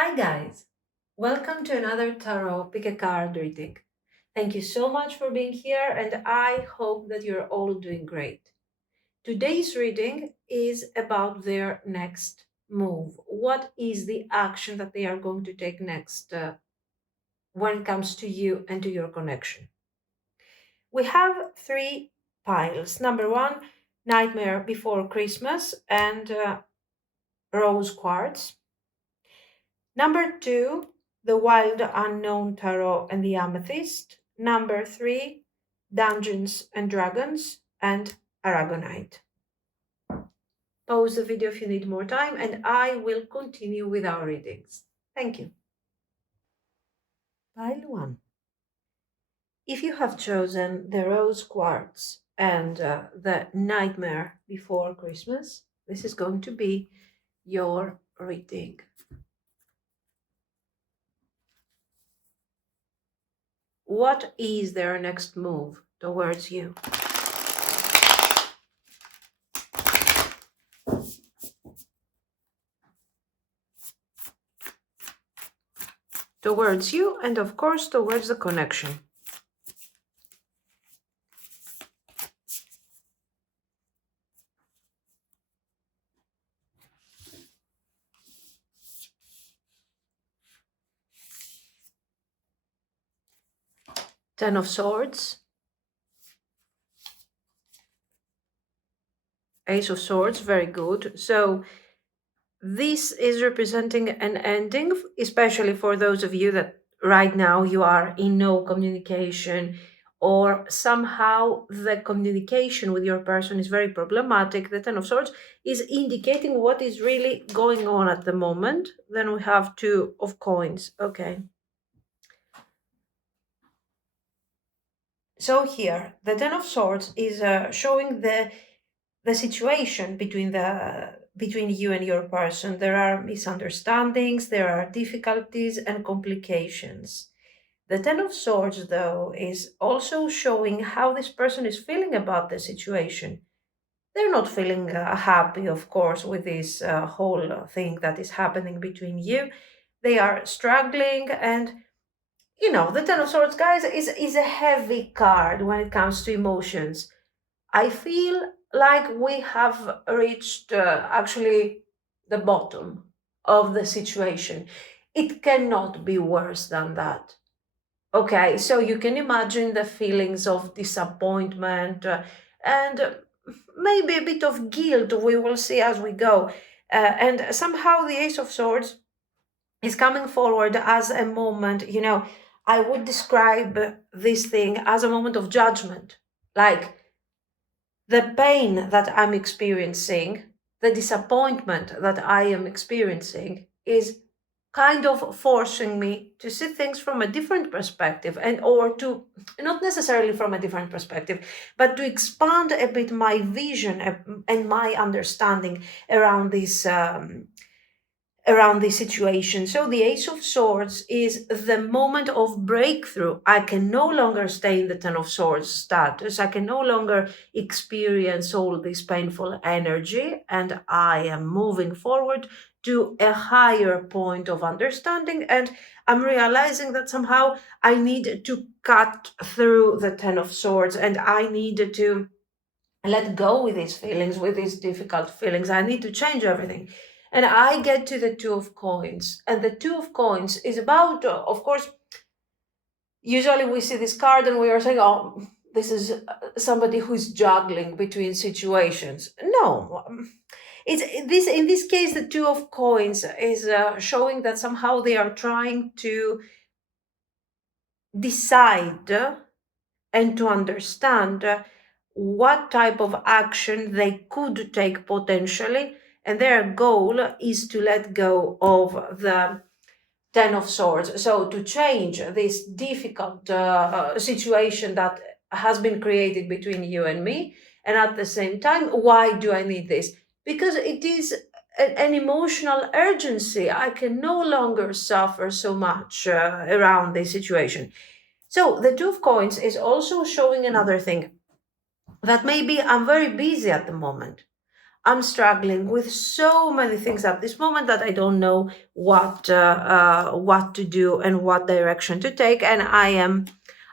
Hi guys, welcome to another tarot pick a card reading. Thank you so much for being here and I hope that you're all doing great. Today's reading is about their next move. What is the action that they are going to take next when it comes to you and to your connection? We have three piles. Number one, Nightmare Before Christmas and Rose Quartz. Number two, the Wild Unknown Tarot and the Amethyst. Number three, Dungeons and Dragons and Aragonite. Pause the video if you need more time and I will continue with our readings. Thank you. Pile 1. If you have chosen the Rose Quartz and the Nightmare Before Christmas, this is going to be your reading. What is their next move towards you? Towards you and of course towards the connection. Ten of Swords, Ace of Swords, very good. So this is representing an ending, especially for those of you that right now you are in no communication or somehow the communication with your person is very problematic. The Ten of Swords is indicating what is really going on at the moment. Then we have Two of Coins. Okay. So here, the Ten of Swords is showing the situation between you and your person. There are misunderstandings, there are difficulties and complications. The Ten of Swords, though, is also showing how this person is feeling about the situation. They're not feeling happy, of course, with this whole thing that is happening between you. They are struggling and the Ten of Swords, guys, is a heavy card when it comes to emotions. I feel like we have reached actually the bottom of the situation. It cannot be worse than that. Okay, so you can imagine the feelings of disappointment and maybe a bit of guilt. We will see as we go. And somehow the Ace of Swords is coming forward as a moment, I would describe this thing as a moment of judgment. Like the pain that I'm experiencing, the disappointment that I am experiencing is kind of forcing me to see things from a different perspective or to not necessarily from a different perspective, but to expand a bit my vision and my understanding around this situation. So the Ace of Swords is the moment of breakthrough. I can no longer stay in the Ten of Swords status. I can no longer experience all this painful energy, and I am moving forward to a higher point of understanding, and I'm realizing that somehow I need to cut through the Ten of Swords and I need to let go with these feelings, with these difficult feelings. I need to change everything. And I get to the Two of Coins. And the Two of Coins is about, of course, usually we see this card and we are saying, oh, this is somebody who's juggling between situations. No. In this case, the Two of Coins is showing that somehow they are trying to decide and to understand what type of action they could take potentially, and their goal is to let go of the Ten of Swords. So to change this difficult situation that has been created between you and me, and at the same time, why do I need this? Because it is an emotional urgency. I can no longer suffer so much around this situation. So the Two of Coins is also showing another thing, that maybe I'm very busy at the moment. I'm struggling with so many things at this moment that I don't know what to do and what direction to take, and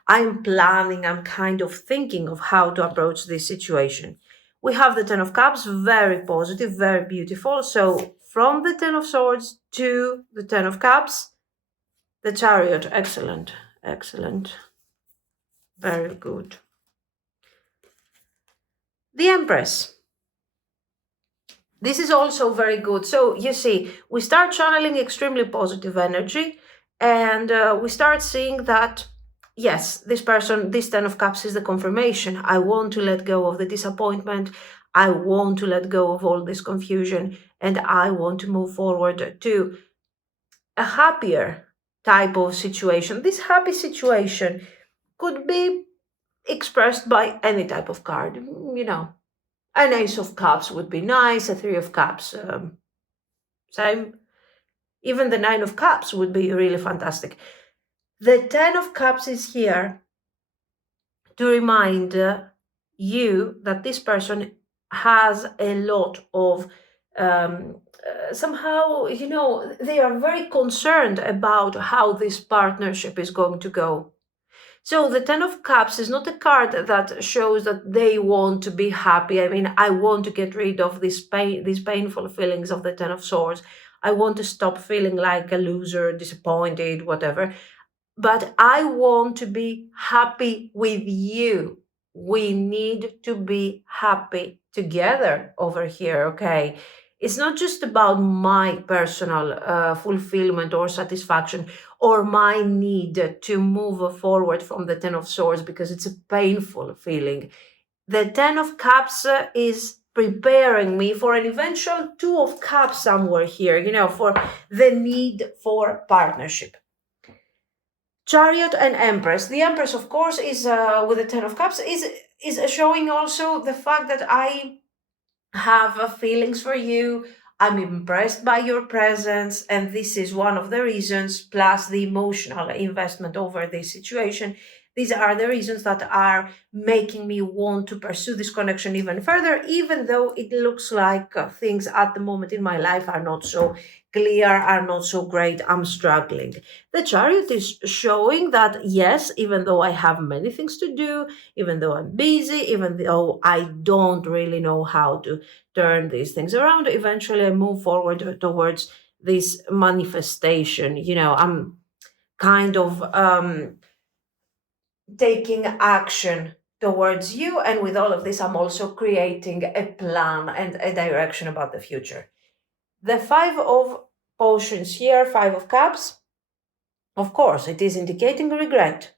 I'm planning. I'm kind of thinking of how to approach this situation. We have the Ten of Cups, very positive, very beautiful. So from the Ten of Swords to the Ten of Cups, the Chariot, excellent, excellent, very good. The Empress. This is also very good. So you see, we start channeling extremely positive energy, and we start seeing that, yes, this person, this Ten of Cups is the confirmation. I want to let go of the disappointment. I want to let go of all this confusion, and I want to move forward to a happier type of situation. This happy situation could be expressed by any type of card, an Ace of Cups would be nice, a Three of Cups, same. Even the Nine of Cups would be really fantastic. The Ten of Cups is here to remind you that this person has a lot of somehow, they are very concerned about how this partnership is going to go. So the Ten of Cups is not a card that shows that they want to be happy. I mean, I want to get rid of this pain, these painful feelings of the Ten of Swords. I want to stop feeling like a loser, disappointed, whatever. But I want to be happy with you. We need to be happy together over here, okay? It's not just about my personal fulfillment or satisfaction or my need to move forward from the Ten of Swords because it's a painful feeling. The Ten of Cups is preparing me for an eventual Two of Cups somewhere here, for the need for partnership. Chariot and Empress. The Empress, of course, is with the Ten of Cups, is showing also the fact that I have feelings for you. I'm impressed by your presence, and this is one of the reasons, plus the emotional investment over this situation. These are the reasons that are making me want to pursue this connection even further, even though it looks like things at the moment in my life are not so clear, are not so great. I'm struggling. The Chariot is showing that, yes, even though I have many things to do, even though I'm busy, even though I don't really know how to turn these things around, eventually I move forward towards this manifestation. I'm kind of taking action towards you, and with all of this, I'm also creating a plan and a direction about the future. The Five of Potions here, Five of Cups, of course, it is indicating regret.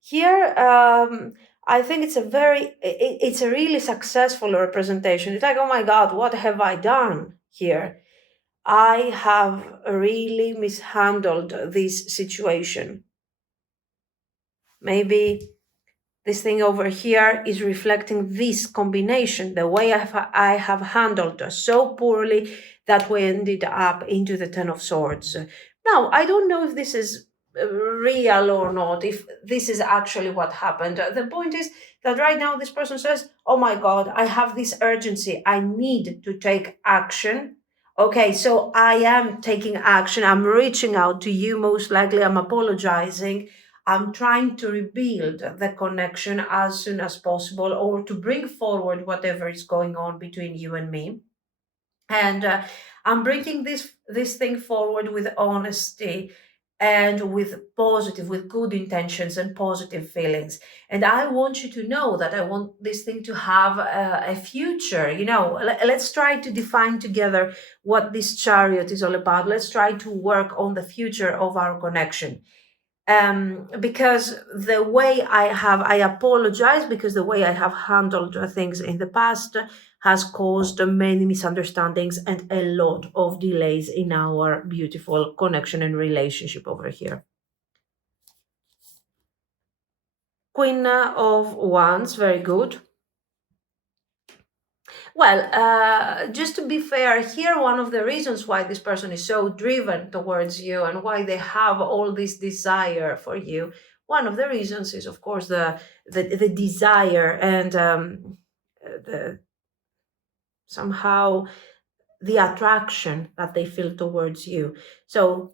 Here, I think it's a really successful representation. It's like, oh my God, what have I done here? I have really mishandled this situation. Maybe this thing over here is reflecting this combination, the way I have handled so poorly that we ended up into the Ten of Swords. Now, I don't know if this is real or not, if this is actually what happened. The point is that right now this person says, oh my God, I have this urgency. I need to take action. Okay, so I am taking action. I'm reaching out to you. Most likely, I'm apologizing. I'm trying to rebuild the connection as soon as possible or to bring forward whatever is going on between you and me. And I'm bringing this thing forward with honesty and with good intentions and positive feelings. And I want you to know that I want this thing to have a future. Let's try to define together what this chariot is all about. Let's try to work on the future of our connection. Because the way I apologize because the way I have handled things in the past has caused many misunderstandings and a lot of delays in our beautiful connection and relationship over here. Queen of Wands, very good. Well, just to be fair, here one of the reasons why this person is so driven towards you and why they have all this desire for you, one of the reasons is, of course, the desire and the somehow the attraction that they feel towards you. So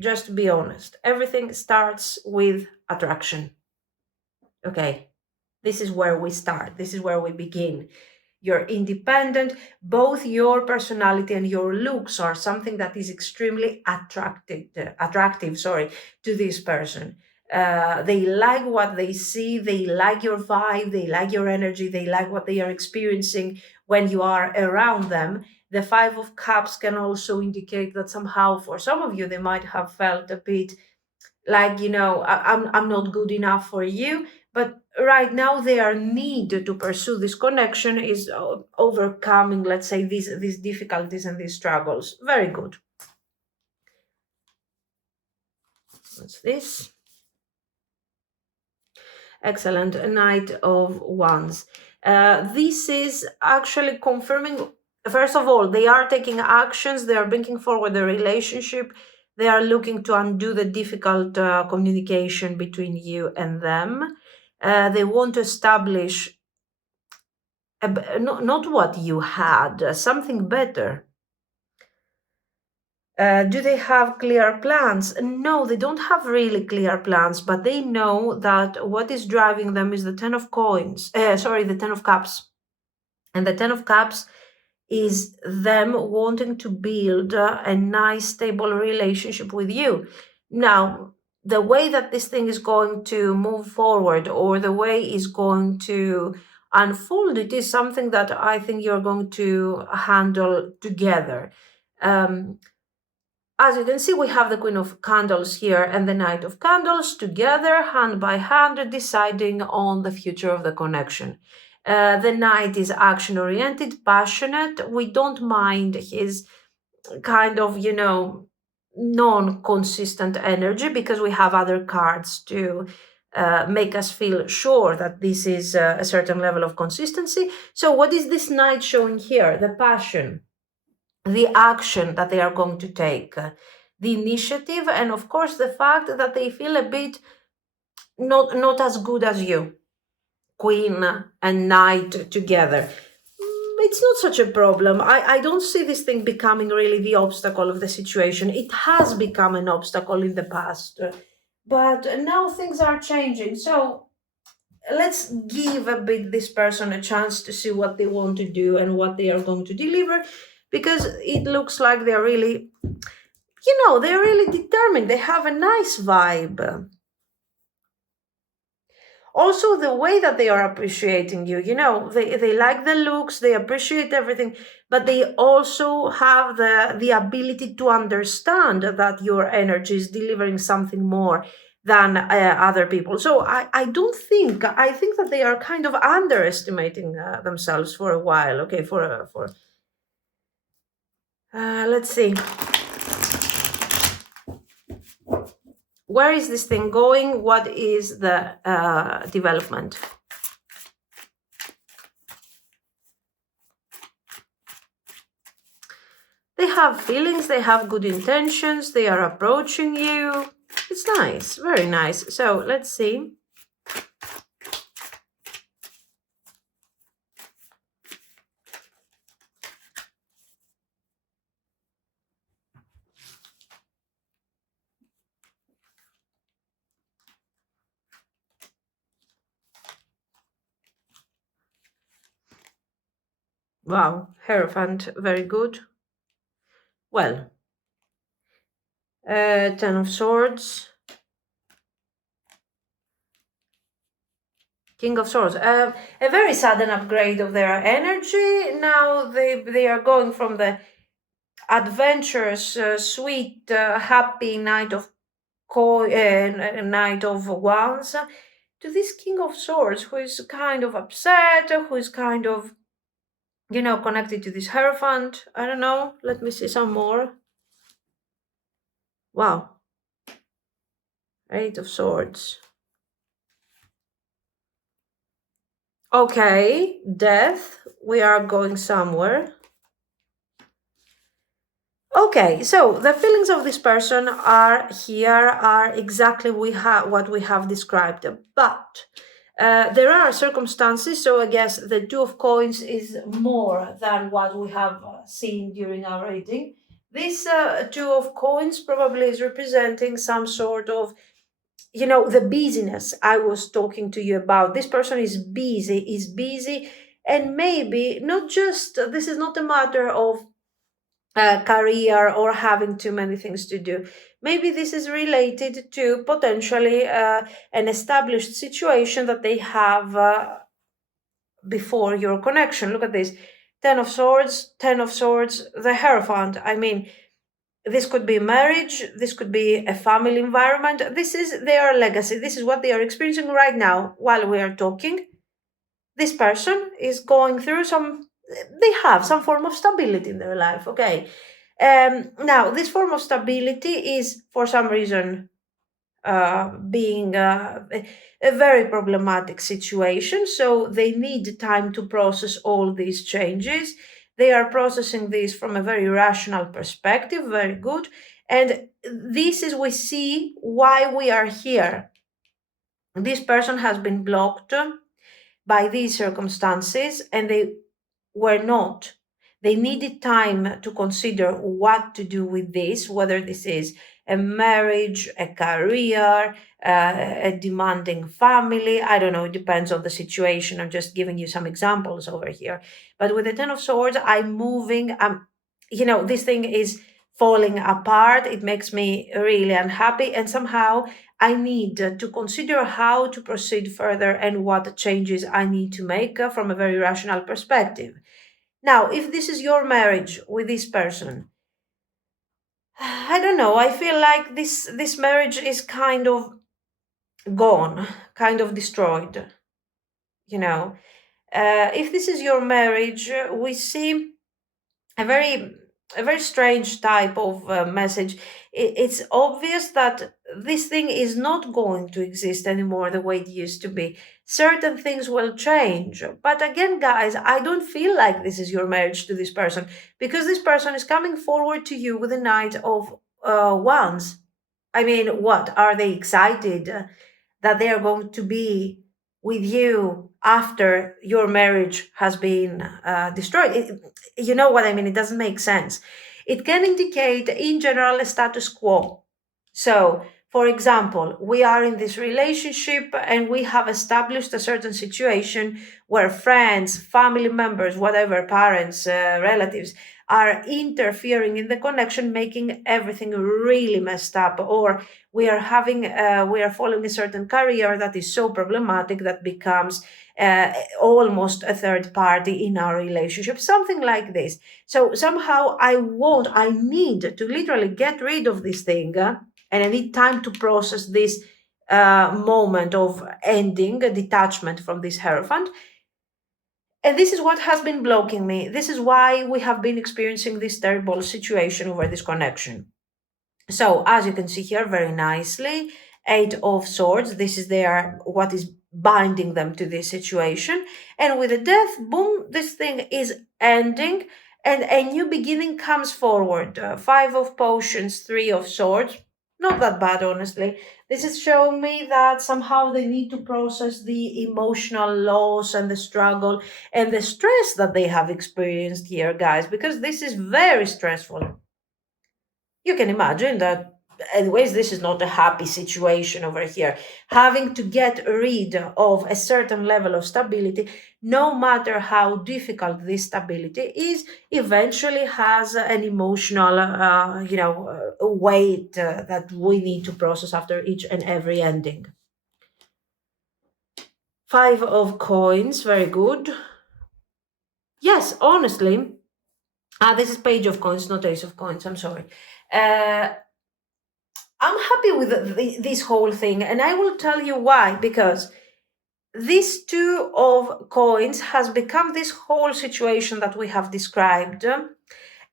just to be honest, everything starts with attraction. Okay, this is where we start, this is where we begin. You're independent. Both your personality and your looks are something that is extremely attractive, to this person. They like what they see. They like your vibe. They like your energy. They like what they are experiencing when you are around them. The Five of Cups can also indicate that somehow, for some of you, they might have felt a bit like, I'm not good enough for you. But right now their need to pursue this connection is overcoming, let's say, these difficulties and these struggles. Very good. What's this? Excellent. A Knight of Wands. This is actually confirming, first of all, they are taking actions, they are bringing forward the relationship, they are looking to undo the difficult communication between you and them. They want to establish not what you had, something better. Do they have clear plans? No, they don't have really clear plans, but they know that what is driving them is the Ten of Coins. The Ten of Cups. And the Ten of Cups is them wanting to build a nice, stable relationship with you. Now, the way that this thing is going to move forward, or the way is going to unfold, it is something that I think you're going to handle together. As you can see, we have the Queen of Candles here and the Knight of Candles together, hand by hand, deciding on the future of the connection. The Knight is action-oriented, passionate. We don't mind his kind of, non-consistent energy, because we have other cards to make us feel sure that this is a certain level of consistency. So what is this Knight showing here? The passion, the action that they are going to take, the initiative, and of course the fact that they feel a bit not as good as you. Queen and Knight together. It's not such a problem. I don't see this thing becoming really the obstacle of the situation. It has become an obstacle in the past, but now things are changing. So let's give a bit this person a chance to see what they want to do and what they are going to deliver, because it looks like they're really, they're really determined. They have a nice vibe. Also, the way that they are appreciating you, they like the looks, they appreciate everything, but they also have the ability to understand that your energy is delivering something more than other people. So I think that they are kind of underestimating themselves for a while. Okay, let's see. Where is this thing going? What is the development? They have feelings, they have good intentions, they are approaching you. It's nice, very nice. So let's see. Wow, Hierophant, very good. Well, Ten of Swords, King of Swords. A very sudden upgrade of their energy. Now they are going from the adventurous, sweet, happy Knight of Wands to this King of Swords, who is kind of upset, who is kind of, connected to this Hierophant. I don't know. Let me see some more. Wow. Eight of Swords. Okay, Death. We are going somewhere. Okay, so the feelings of this person are exactly what we have described, but There are circumstances, so I guess the Two of Coins is more than what we have seen during our reading. This Two of Coins probably is representing some sort of, the busyness I was talking to you about. This person is busy, and maybe not just, this is not a matter of career or having too many things to do. Maybe this is related to potentially an established situation that they have before your connection. Look at this: Ten of Swords, the Hierophant. I mean, this could be marriage, this could be a family environment. This is their legacy. This is what they are experiencing right now while we are talking. This person is going through they have some form of stability in their life, okay? Now, this form of stability is for some reason being a very problematic situation. So they need time to process all these changes. They are processing this from a very rational perspective, very good. And this is, we see why we are here. This person has been blocked by these circumstances, and they were not. They needed time to consider what to do with this, whether this is a marriage, a career, a demanding family. I don't know, it depends on the situation. I'm just giving you some examples over here. But with the Ten of Swords, I'm moving. This thing is falling apart. It makes me really unhappy. And somehow I need to consider how to proceed further and what changes I need to make from a very rational perspective. Now, if this is your marriage with this person, I don't know. I feel like this marriage is kind of gone, kind of destroyed. You know, if this is your marriage, we see a very a very strange type of message. It's obvious that this thing is not going to exist anymore the way it used to be. Certain things will change, but again, guys, I don't feel like this is your marriage to this person, because this person is coming forward to you with a Knight of Wands. I mean, what are they excited that they are going to be with you after your marriage has been destroyed? You know what I mean? It doesn't make sense. It can indicate, in general, a status quo. So, for example, we are in this relationship and we have established a certain situation where friends, family members, whatever, parents, relatives, are interfering in the connection, making everything really messed up, or we are following a certain career that is so problematic that becomes almost a third party in our relationship, something like this. So somehow I need to literally get rid of this thing, and I need time to process this moment of ending, a detachment from this Hierophant. And this is what has been blocking me. This is why we have been experiencing this terrible situation over this connection. So, as you can see here very nicely, Eight of Swords, this is what is binding them to this situation. And with the Death, boom, this thing is ending and a new beginning comes forward. Five of Potions, Three of Swords. Not that bad, honestly. This is showing me that somehow they need to process the emotional loss and the struggle and the stress that they have experienced here, guys, because this is very stressful. You can imagine that, anyways, this is not a happy situation over here. Having to get rid of a certain level of stability, no matter how difficult this stability is, eventually has an emotional weight that we need to process after each and every ending. Five of Coins, very good. Yes, honestly, this is Page of Coins, not Ace of Coins, I'm sorry. I'm happy with this whole thing, and I will tell you why. Because this Two of Coins has become this whole situation that we have described,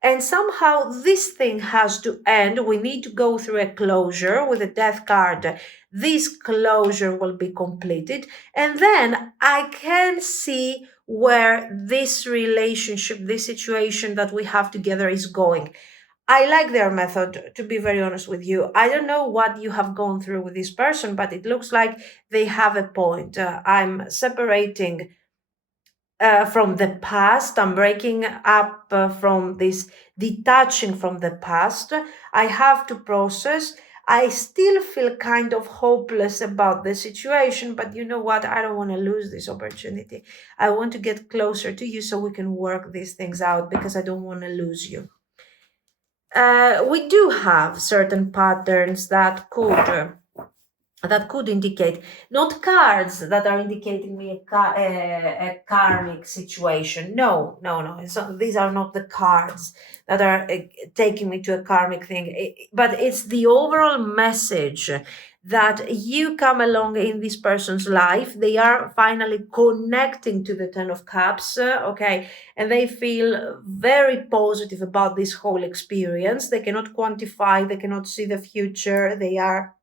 and somehow this thing has to end. We need to go through a closure with a Death card. This closure will be completed, and then I can see where this relationship, this situation that we have together is going. I like their method, to be very honest with you. I don't know what you have gone through with this person, but it looks like they have a point. I'm separating from the past. I'm breaking up from this, detaching from the past. I have to process. I still feel kind of hopeless about the situation, but you know what? I don't want to lose this opportunity. I want to get closer to you so we can work these things out because I don't want to lose you. We do have certain patterns that could indicate, not cards that are indicating me a karmic situation. No, no, no. These are not the cards that are taking me to a karmic thing. But it's the overall message that you come along in this person's life. They are finally connecting to the Ten of Cups, okay, and they feel very positive about this whole experience. They cannot quantify, they cannot see the future. They are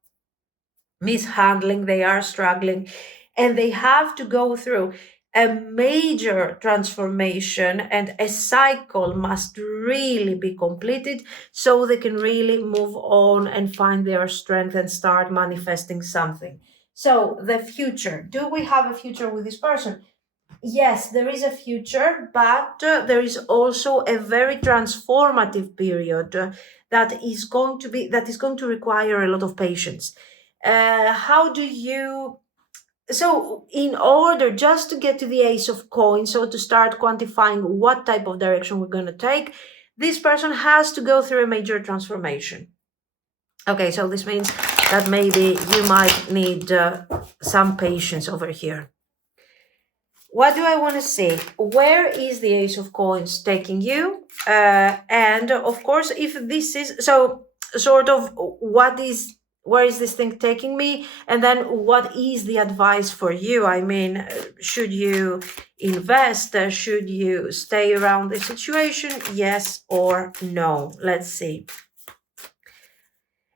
mishandling, they are struggling, and they have to go through a major transformation, and a cycle must really be completed so they can really move on and find their strength and start manifesting something. So, the future, do we have a future with this person? Yes, there is a future, but there is also a very transformative period that is going to require a lot of patience. How do you so in order just to get to the Ace of Coins, so to start quantifying what type of direction we're going to take, this person has to go through a major transformation. Okay, so this means that maybe you might need some patience over here. What do I want to say? Where is the Ace of Coins taking you? And of course, if this is so, sort of, where is this thing taking me? And then, what is the advice for you? I mean, should you invest? Should you stay around the situation? Yes or no? Let's see.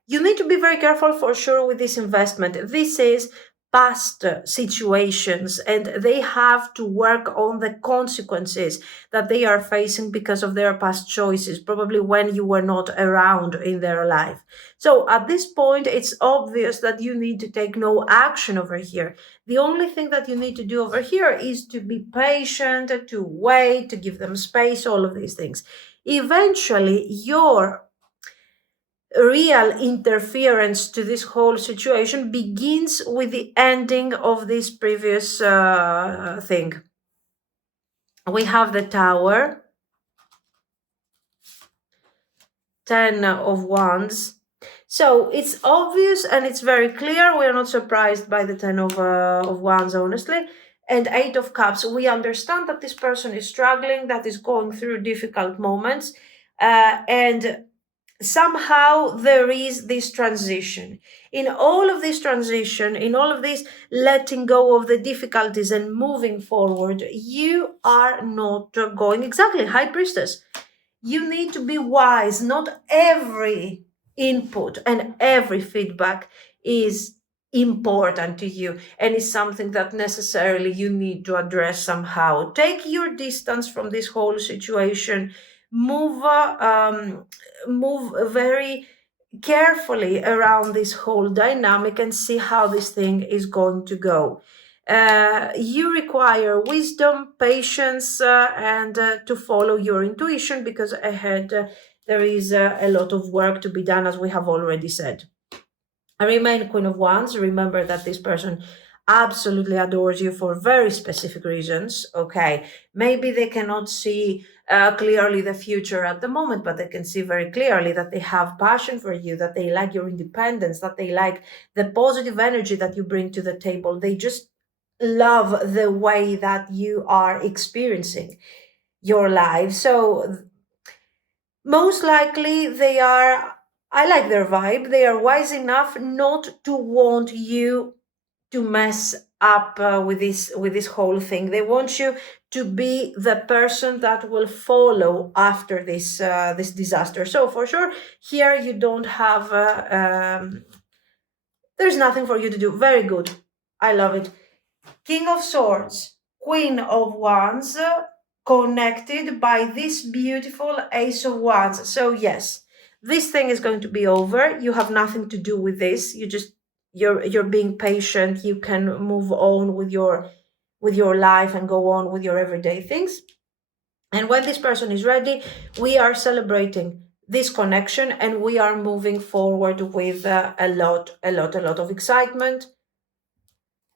You need to be very careful for sure with this investment. This is past situations, and they have to work on the consequences that they are facing because of their past choices, probably when you were not around in their life. So at this point, it's obvious that you need to take no action over here. The only thing that you need to do over here is to be patient, to wait, to give them space, all of these things. Eventually, your real interference to this whole situation begins with the ending of this previous thing. We have the Tower, 10 of Wands. So it's obvious and it's very clear. We are not surprised by the 10 of Wands, honestly. And 8 of Cups, we understand that this person is struggling, that is going through difficult moments. And somehow there is this transition. In all of this transition, in all of this letting go of the difficulties and moving forward, you are not going exactly, High Priestess. You need to be wise. Not every input and every feedback is important to you and is something that necessarily you need to address somehow. Take your distance from this whole situation. Move very carefully around this whole dynamic and see how this thing is going to go. You require wisdom, patience, and to follow your intuition, because ahead there is a lot of work to be done, as we have already said. I remain Queen of Wands. Remember that this person absolutely adores you for very specific reasons. Okay, maybe they cannot see clearly the future at the moment, but they can see very clearly that they have passion for you, that they like your independence, that they like the positive energy that you bring to the table. They just love the way that you are experiencing your life. So most likely I like their vibe. They are wise enough not to want you to mess up with this whole thing. They want you to be the person that will follow after this disaster. So for sure, here you don't have. There's nothing for you to do. Very good. I love it. King of Swords, Queen of Wands, connected by this beautiful Ace of Wands. So yes, This thing is going to be over. You have nothing to do with this. You're being patient. You can move on with your life and go on with your everyday things. And when this person is ready, we are celebrating this connection and we are moving forward with a lot of excitement,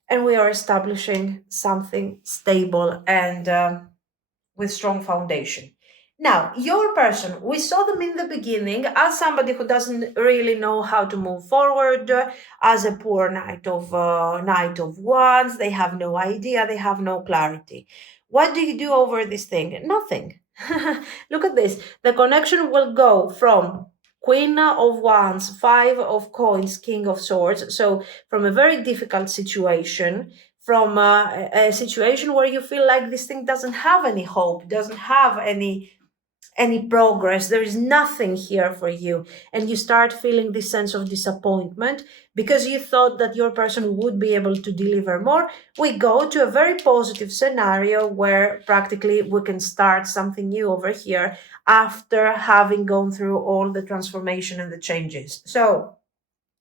and we are establishing something stable and with strong foundation. Now, your person, we saw them in the beginning as somebody who doesn't really know how to move forward, as a poor knight of wands. They have no idea, they have no clarity. What do you do over this thing? Nothing. Look at this. The connection will go from Queen of Wands, Five of Coins, King of Swords. So, from a very difficult situation, from a situation where you feel like this thing doesn't have any hope, doesn't have any progress, there is nothing here for you, and you start feeling this sense of disappointment because you thought that your person would be able to deliver more. We go to a very positive scenario where practically we can start something new over here after having gone through all the transformation and the changes. So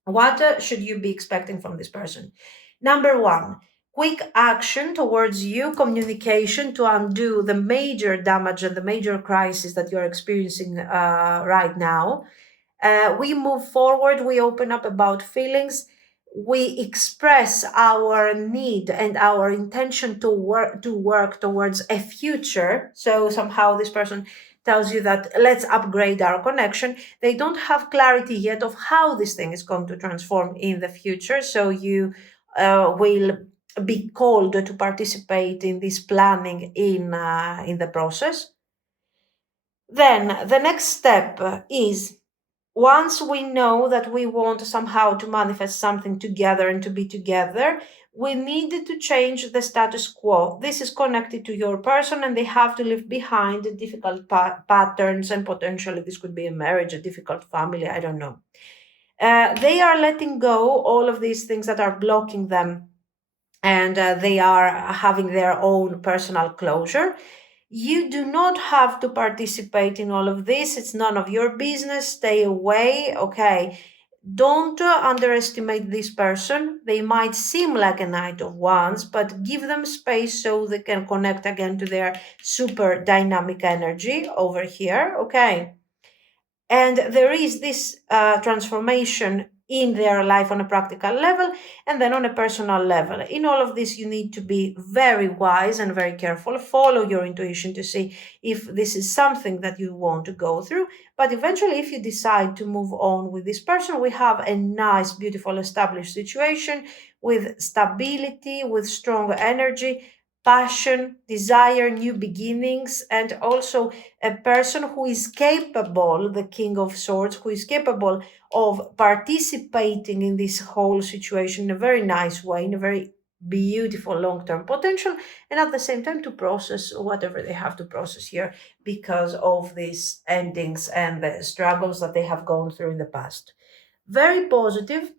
what should you be expecting from this person? Number one, quick action towards you, communication to undo the major damage and the major crisis that you're experiencing right now. We move forward, we open up about feelings, we express our need and our intention to work towards a future. So somehow this person tells you that let's upgrade our connection. They don't have clarity yet of how this thing is going to transform in the future, so you will be called to participate in this planning in the process. Then the next step is, once we know that we want somehow to manifest something together and to be together, we need to change the status quo. This is connected to your person, and they have to leave behind the difficult patterns, and potentially this could be a marriage, a difficult family, I don't know. They are letting go all of these things that are blocking them, and they are having their own personal closure. You do not have to participate in all of this. It's none of your business. Stay away. Okay. Don't underestimate this person. They might seem like a Knight of Wands, but give them space so they can connect again to their super dynamic energy over here. Okay. And there is this transformation in their life on a practical level and then on a personal level. In all of this, you need to be very wise and very careful. Follow your intuition to see if this is something that you want to go through. But eventually, if you decide to move on with this person, we have a nice, beautiful, established situation with stability, with strong energy, passion, desire, new beginnings, and also a person who is capable, the King of Swords, who is capable of participating in this whole situation in a very nice way, in a very beautiful long term potential, and at the same time to process whatever they have to process here because of these endings and the struggles that they have gone through in the past. Very positive.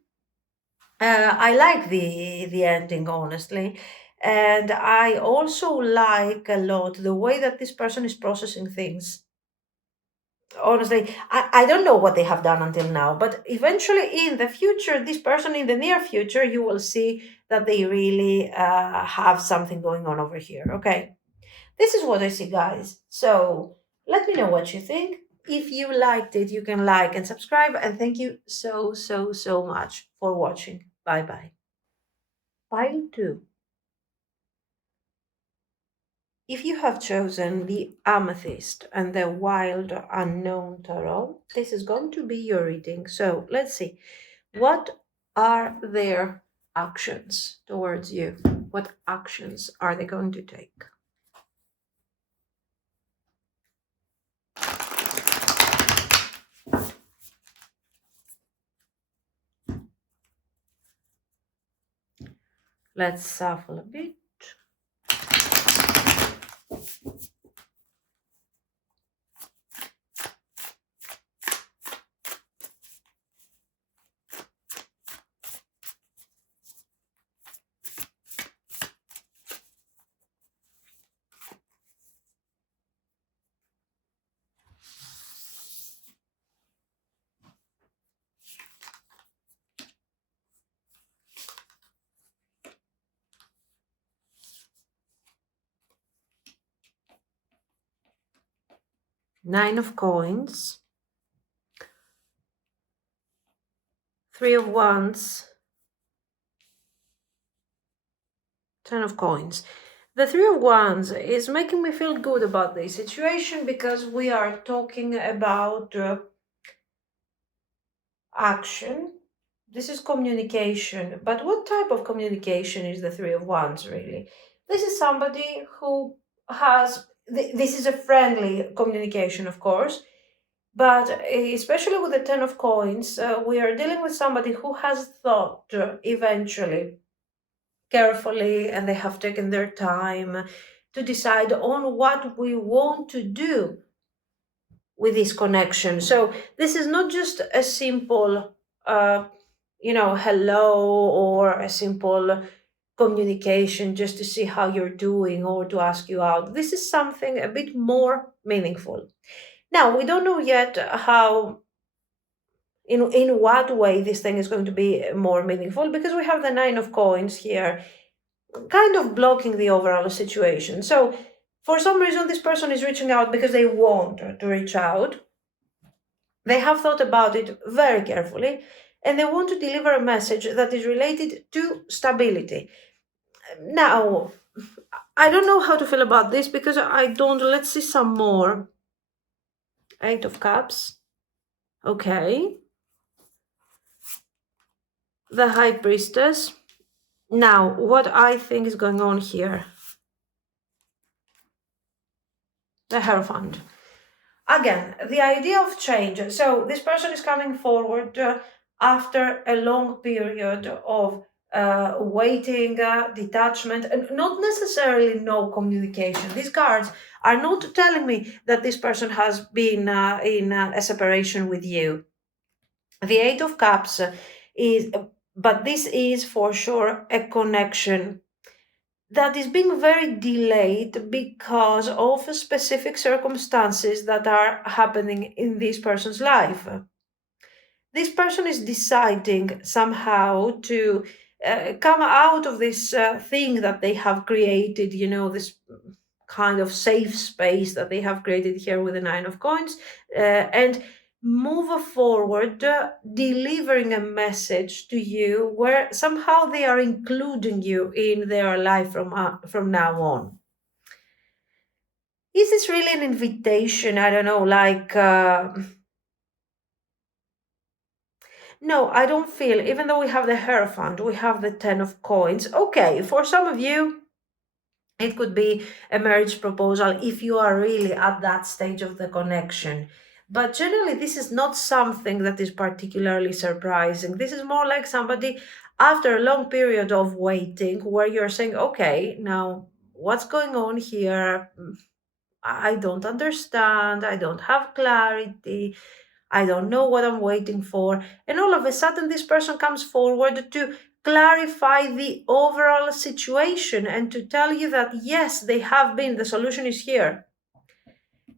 I like the ending, honestly. And I also like a lot the way that this person is processing things. Honestly, I don't know what they have done until now, but eventually in the future, this person in the near future, you will see that they really have something going on over here. Okay. This is what I see, guys. So let me know what you think. If you liked it, you can like and subscribe. And thank you so much for watching. Bye bye. Pile 2. If you have chosen the Amethyst and the Wild Unknown Tarot, this is going to be your reading. So let's see. What are their actions towards you? What actions are they going to take? Let's shuffle a bit. Nine of Coins, Three of Wands, Ten of Coins. The Three of Wands is making me feel good about this situation because we are talking about action. This is communication. But what type of communication is the Three of Wands really? This is somebody who has, this is a friendly communication, of course. But especially with the Ten of Coins, we are dealing with somebody who has thought eventually, carefully, and they have taken their time to decide on what we want to do with this connection. So this is not just a simple, hello, or a simple communication just to see how you're doing or to ask you out. This is something a bit more meaningful. Now, we don't know yet how, in what way this thing is going to be more meaningful, because we have the Nine of Coins here kind of blocking the overall situation. So for some reason this person is reaching out because they want to reach out. They have thought about it very carefully, and they want to deliver a message that is related to stability. Now, I don't know how to feel about this because I don't. Let's see some more. Eight of Cups. Okay. The High Priestess. Now, what I think is going on here. The Hierophant. Again, the idea of change. So this person is coming forward after a long period of waiting, detachment, and not necessarily no communication. These cards are not telling me that this person has been in a separation with you. The Eight of Cups is, but this is for sure a connection that is being very delayed because of specific circumstances that are happening in this person's life. This person is deciding somehow to come out of this thing that they have created, this kind of safe space that they have created here with the Nine of Coins, and move forward, delivering a message to you where somehow they are including you in their life from now on. Is this really an invitation? I don't know, like. No, I don't feel, even though we have the Hierophant, we have the Ten of Coins. Okay, for some of you, it could be a marriage proposal if you are really at that stage of the connection. But generally, this is not something that is particularly surprising. This is more like somebody after a long period of waiting where you're saying, okay, now what's going on here? I don't understand. I don't have clarity. I don't know what I'm waiting for. And all of a sudden, this person comes forward to clarify the overall situation and to tell you that yes, they have been, the solution is here.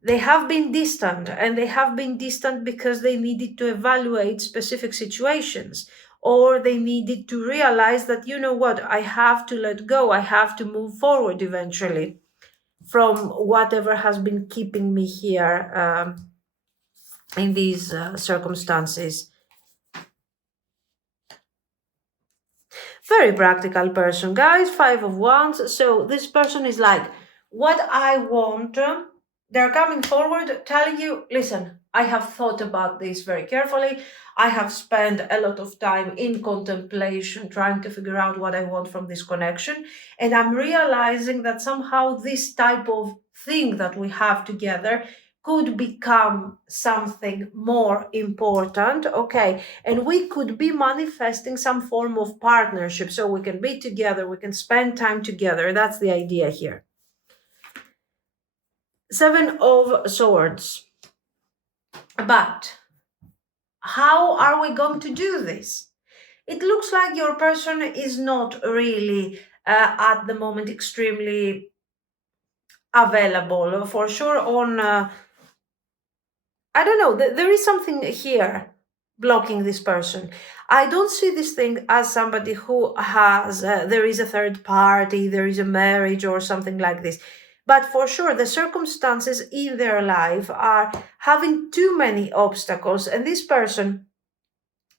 They have been distant, and they have been distant because they needed to evaluate specific situations, or they needed to realize that, you know what, I have to let go, I have to move forward eventually from whatever has been keeping me here in these circumstances. Very practical person, guys. Five of Wands. So this person is like, what I want. They're coming forward telling you, listen, I have thought about this very carefully. I have spent a lot of time in contemplation, trying to figure out what I want from this connection. And I'm realizing that somehow this type of thing that we have together could become something more important. Okay. And we could be manifesting some form of partnership. So we can be together, we can spend time together. That's the idea here. Seven of Swords. But how are we going to do this? It looks like your person is not really at the moment extremely available. For sure on, I don't know, there is something here blocking this person. I don't see this thing as somebody who has, there is a third party, there is a marriage or something like this. But for sure, the circumstances in their life are having too many obstacles. And this person,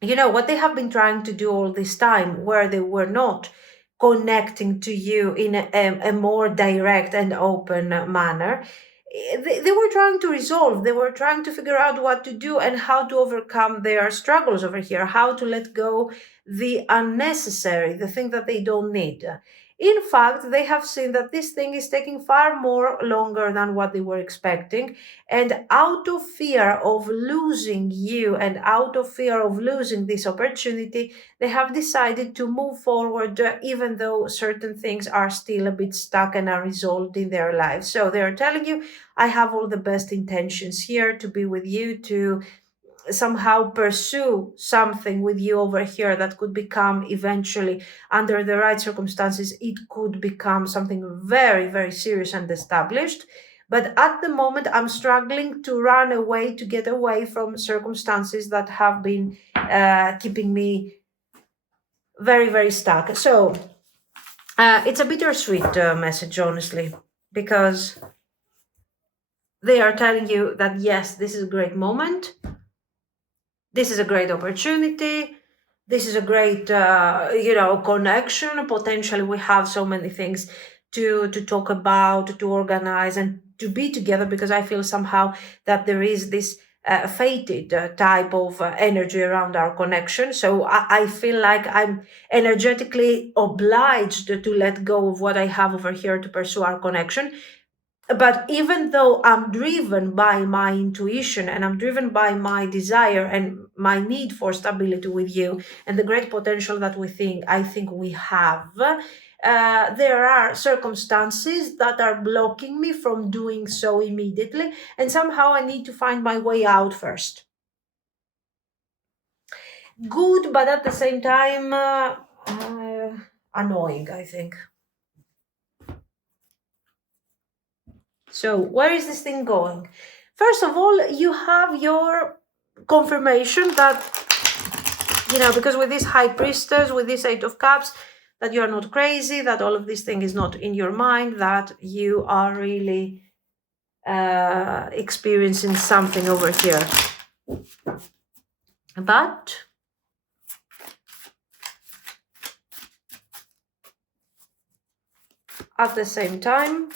what they have been trying to do all this time, where they were not connecting to you in a more direct and open manner, they were trying to resolve, they were trying to figure out what to do and how to overcome their struggles over here, how to let go the unnecessary, the thing that they don't need. In fact, they have seen that this thing is taking far more longer than what they were expecting, and out of fear of losing you and out of fear of losing this opportunity, they have decided to move forward, even though certain things are still a bit stuck and unresolved in their lives. So they're telling you, I have all the best intentions here to be with you, to somehow pursue something with you over here that could become eventually, under the right circumstances, it could become something very, very serious and established. But at the moment, I'm struggling to run away, to get away from circumstances that have been keeping me very, very stuck. So it's a bittersweet message, honestly, because they are telling you that, yes, this is a great moment. This is a great opportunity. This is a great, connection. Potentially, we have so many things to talk about, to organize, and to be together. Because I feel somehow that there is this fated type of energy around our connection. So I feel like I'm energetically obliged to let go of what I have over here to pursue our connection. But even though I'm driven by my intuition and I'm driven by my desire and my need for stability with you and the great potential that I think we have, there are circumstances that are blocking me from doing so immediately, and somehow I need to find my way out first. Good, but at the same time, annoying, I think. So, where is this thing going? First of all, you have your confirmation that, because with this High Priestess, with this Eight of Cups, that you are not crazy, that all of this thing is not in your mind, that you are really experiencing something over here. But at the same time,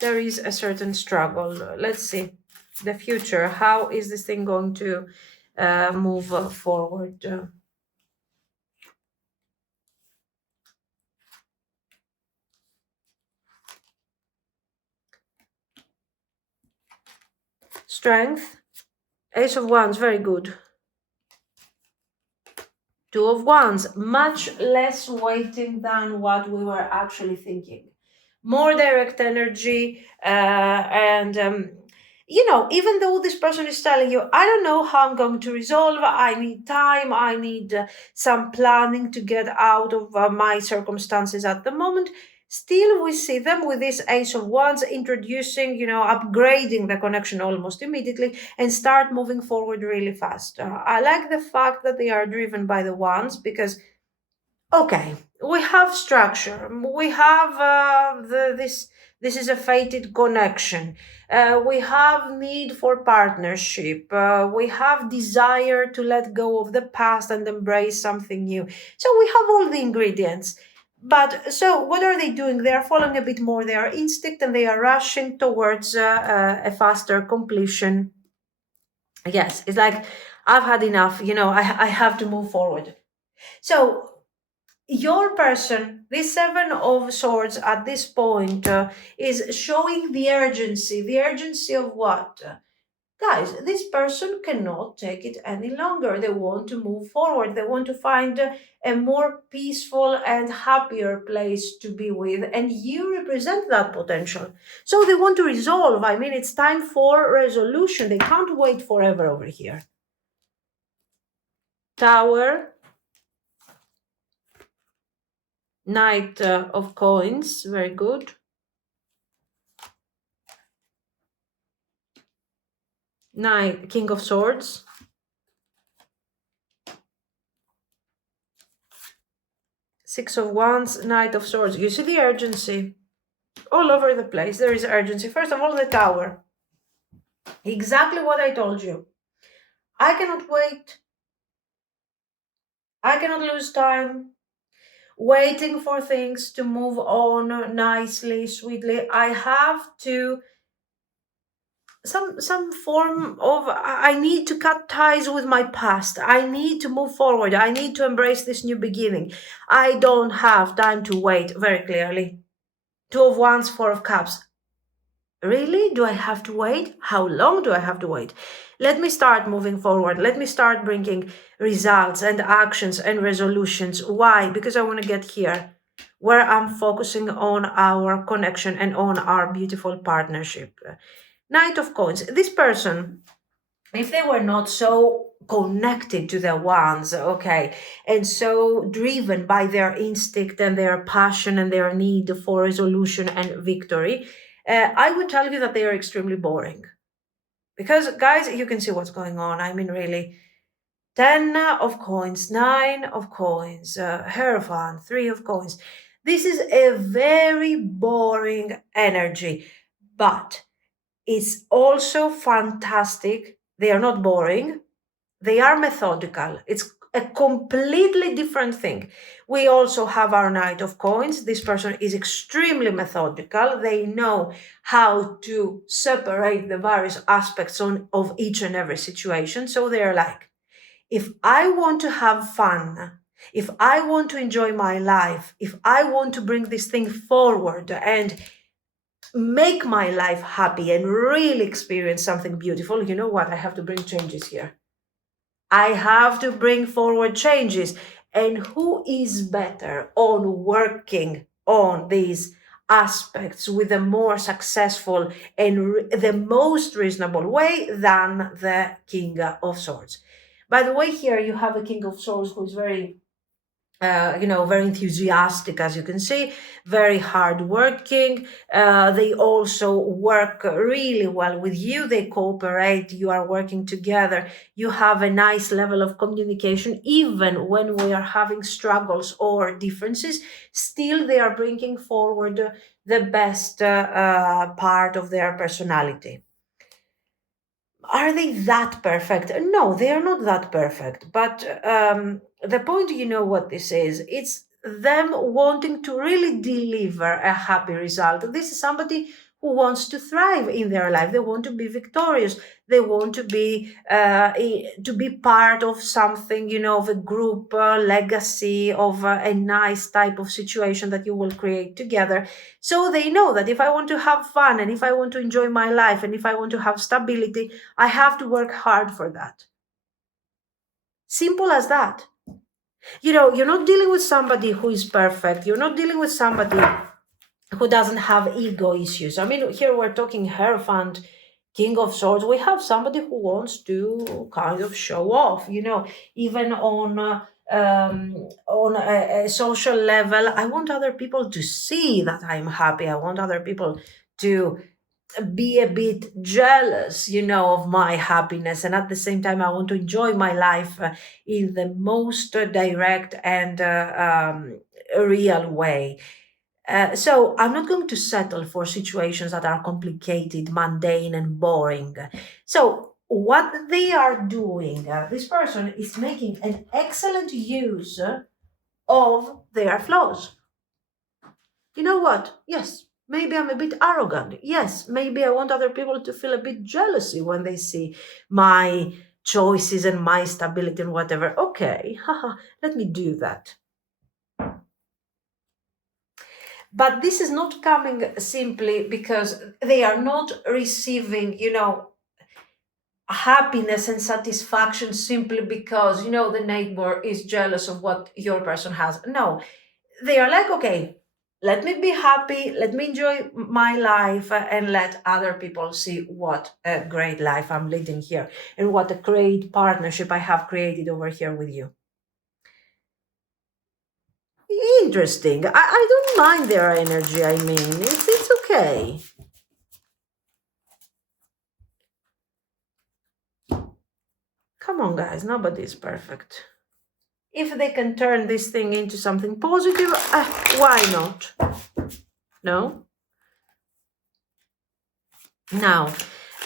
there is a certain struggle. Let's see the future. How is this thing going to move forward? Strength. Ace of Wands, very good. Two of Wands, much less waiting than what we were actually thinking. More direct energy, and even though this person is telling you, I don't know how I'm going to resolve, I need time, I need some planning to get out of my circumstances at the moment, still we see them with this Ace of Wands introducing, upgrading the connection almost immediately and start moving forward really fast. I like the fact that they are driven by the Wands because, okay, we have structure, we have this is a fated connection, we have need for partnership, we have desire to let go of the past and embrace something new. So we have all the ingredients. But so what are they doing? They are following a bit more their instinct and they are rushing towards a faster completion. Yes, it's like, I've had enough, I have to move forward. So your person, this Seven of Swords at this point, is showing the urgency. The urgency of what? Guys, this person cannot take it any longer. They want to move forward. They want to find a more peaceful and happier place to be with. And you represent that potential. So they want to resolve. I mean, it's time for resolution. They can't wait forever over here. Tower. Knight of Coins. Very good. Knight, King of Swords. Six of Wands, Knight of Swords. You see the urgency all over the place. There is urgency. First of all, the Tower. Exactly what I told you. I cannot wait. I cannot lose time waiting for things to move on nicely, sweetly. I have to some form of, I need to cut ties with my past. I need to move forward. I need to embrace this new beginning. I don't have time to wait, very clearly. Two of Wands, Four of Cups. Really? Do I have to wait? How long do I have to wait? Let me start moving forward. Let me start bringing results and actions and resolutions. Why? Because I want to get here where I'm focusing on our connection and on our beautiful partnership. Knight of Coins. This person, if they were not so connected to their wands, okay, and so driven by their instinct and their passion and their need for resolution and victory, I would tell you that they are extremely boring. Because, guys, you can see what's going on. I mean, really. 10 of coins, 9 of coins, Hierophant, 3 of coins. This is a very boring energy, but it's also fantastic. They are not boring. They are methodical. It's a completely different thing. We also have our Knight of Coins. This person is extremely methodical. They know how to separate the various aspects of each and every situation. So they're like, if I want to have fun, if I want to enjoy my life, if I want to bring this thing forward and make my life happy and really experience something beautiful, you know what? I have to bring changes here. I have to bring forward changes. And who is better on working on these aspects with a more successful and the most reasonable way than the King of Swords? By the way, here you have a King of Swords who is very very enthusiastic, as you can see, very hardworking. They also work really well with you. They cooperate. You are working together. You have a nice level of communication, even when we are having struggles or differences. Still, they are bringing forward the best part of their personality. Are they that perfect? No, they are not that perfect. But the point, you know what this is? It's them wanting to really deliver a happy result. This is somebody who wants to thrive in their life. They want to be victorious. They want to be part of something, of a group legacy, of a nice type of situation that you will create together. So they know that if I want to have fun and if I want to enjoy my life and if I want to have stability, I have to work hard for that. Simple as that. You're not dealing with somebody who is perfect. You're not dealing with somebody who doesn't have ego issues. I mean, here we're talking Hierophant, King of Swords. We have somebody who wants to kind of show off, even on a social level. I want other people to see that I'm happy. I want other people to be a bit jealous, of my happiness. And at the same time, I want to enjoy my life in the most direct and real way. So I'm not going to settle for situations that are complicated, mundane, and boring. So what they are doing, this person is making an excellent use of their flaws. You know what? Yes, maybe I'm a bit arrogant. Yes, maybe I want other people to feel a bit jealousy when they see my choices and my stability and whatever. Okay, haha, let me do that. But this is not coming simply because they are not receiving, happiness and satisfaction simply because, the neighbor is jealous of what your person has. No, they are like, okay, let me be happy, let me enjoy my life, and let other people see what a great life I'm leading here and what a great partnership I have created over here with you. Interesting. I don't mind their energy. I mean, it's okay. Come on, guys, nobody is perfect. If they can turn this thing into something positive, why not? No? Now,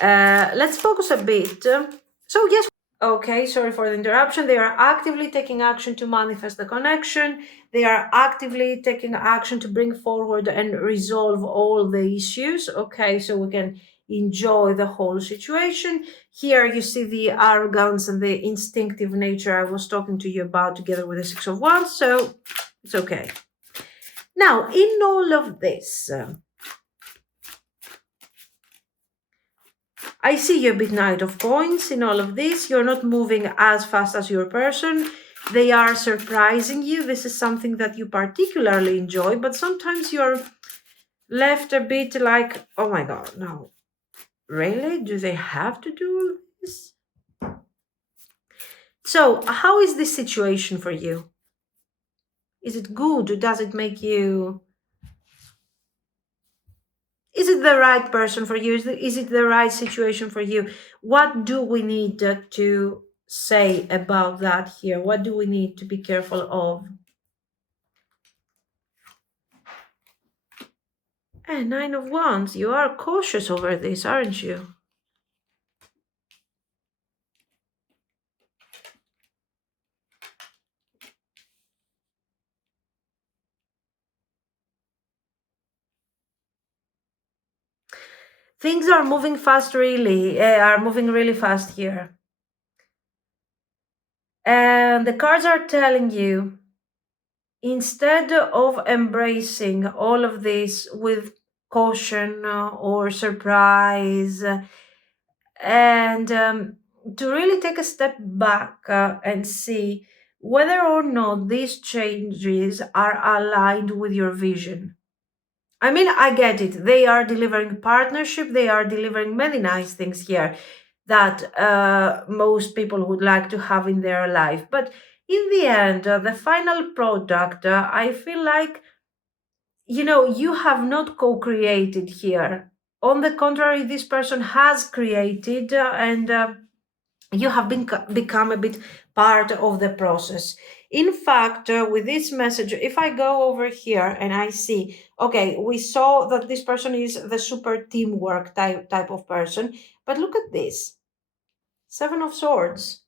let's focus a bit. So, yes, okay, sorry for the interruption. They are actively taking action to manifest the connection. They are actively taking action to bring forward and resolve all the issues. Okay, so we can enjoy the whole situation. Here you see the arrogance and the instinctive nature I was talking to you about together with the Six of Wands. So it's okay. Now, in all of this, I see you a bit Knight of Coins in all of this. You're not moving as fast as your person. They are surprising you. This is something that you particularly enjoy, but sometimes you're left a bit like, oh my God, no, really? Do they have to do all this? So, how is this situation for you? Is it good? Does it make you... Is it the right person for you? Is it the right situation for you? What do we need to say about that here? What do we need to be careful of? And Nine of Wands, you are cautious over this, aren't you? Things are moving fast, really, are moving really fast here. And the cards are telling you, instead of embracing all of this with caution or surprise, and to really take a step back and see whether or not these changes are aligned with your vision. I mean, I get it. They are delivering partnership, they are delivering many nice things here that most people would like to have in their life. But in the end, the final product, I feel like, you have not co created here. On the contrary, this person has created, and you have become a bit part of the process. In fact, with this message, if I go over here and I see, okay, we saw that this person is the super teamwork type of person, but look at this. Seven of Swords.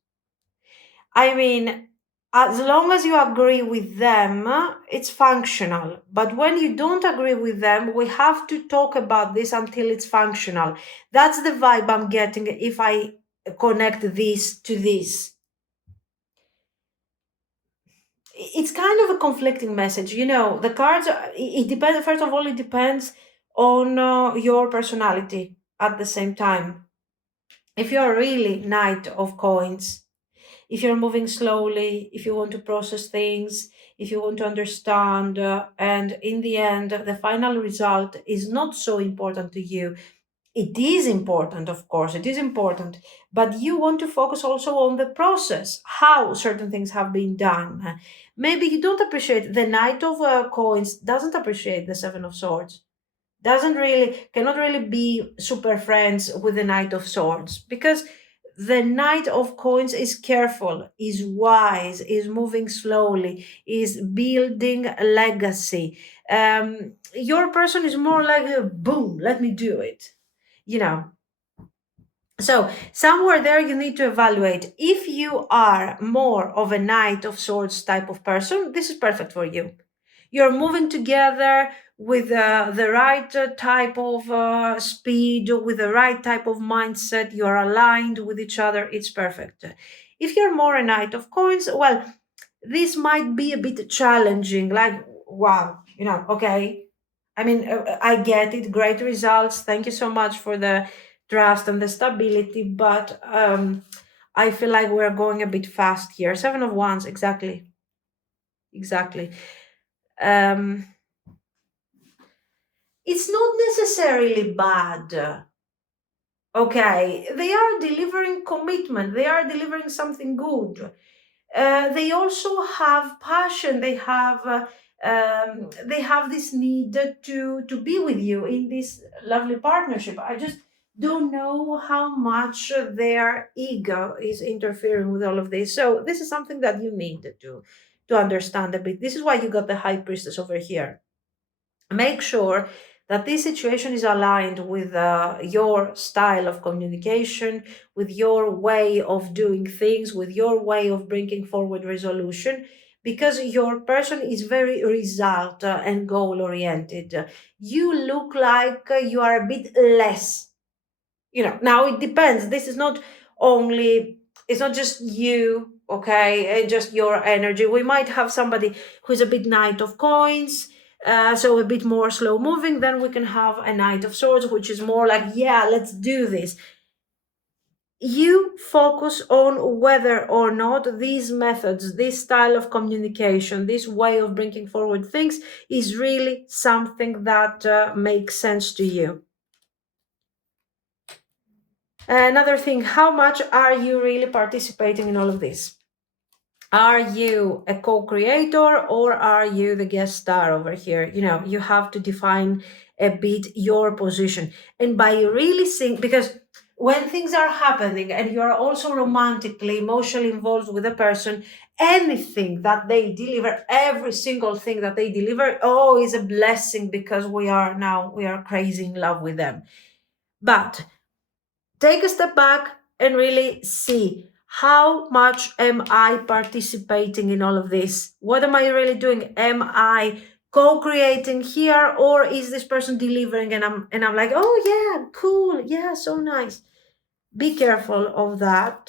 I mean, as long as you agree with them, it's functional. But when you don't agree with them, we have to talk about this until it's functional. That's the vibe I'm getting if I connect this to this. It's kind of a conflicting message. The cards, it depends. First of all, it depends on your personality at the same time. If you're really Knight of Coins, if you're moving slowly, if you want to process things, if you want to understand, and in the end, the final result is not so important to you. It is important, of course, it is important, but you want to focus also on the process, how certain things have been done. Maybe you don't appreciate the Knight of Coins, doesn't appreciate the Seven of Swords, cannot really be super friends with the Knight of Swords, because the Knight of Coins is careful, is wise, is moving slowly, is building a legacy. Your person is more like a boom, let me do it. You know, so somewhere there you need to evaluate. If you are more of a Knight of Swords type of person, this is perfect for you. You're moving together with the right type of speed, with the right type of mindset. You're aligned with each other. It's perfect. If you're more a Knight of Coins, well, this might be a bit challenging. Like, wow, okay. I mean, I get it. Great results. Thank you so much for the trust and the stability. But I feel like we're going a bit fast here. Seven of Wands, exactly. Exactly. Um, it's not necessarily bad. Okay, they are delivering commitment, they are delivering something good. They also have passion, they have this need to be with you in this lovely partnership. I just don't know how much their ego is interfering with all of this. So this is something that you need to understand a bit. This is why you got the high priestess over here. Make sure that this situation is aligned with your style of communication, with your way of doing things, with your way of bringing forward resolution, because your person is very result and goal oriented. You look like you are a bit less, now it depends. This is not only, it's not just you, okay, and just your energy. We might have somebody who's a bit knight of coins, so a bit more slow moving. Then we can have a knight of swords, which is more like, yeah, let's do this. You focus on whether or not these methods, this style of communication, this way of bringing forward things is really something that makes sense to you. Another thing, how much are you really participating in all of this? Are you a co-creator or are you the guest star over here? You have to define a bit your position. And by really seeing, because when things are happening and you are also romantically, emotionally involved with a person, anything that they deliver, every single thing that they deliver, is a blessing, because we are crazy in love with them. But take a step back and really see, how much am I participating in all of this? What am I really doing? Am I co-creating here, or is this person delivering and I'm like, oh yeah, cool, yeah, so nice. Be careful of that.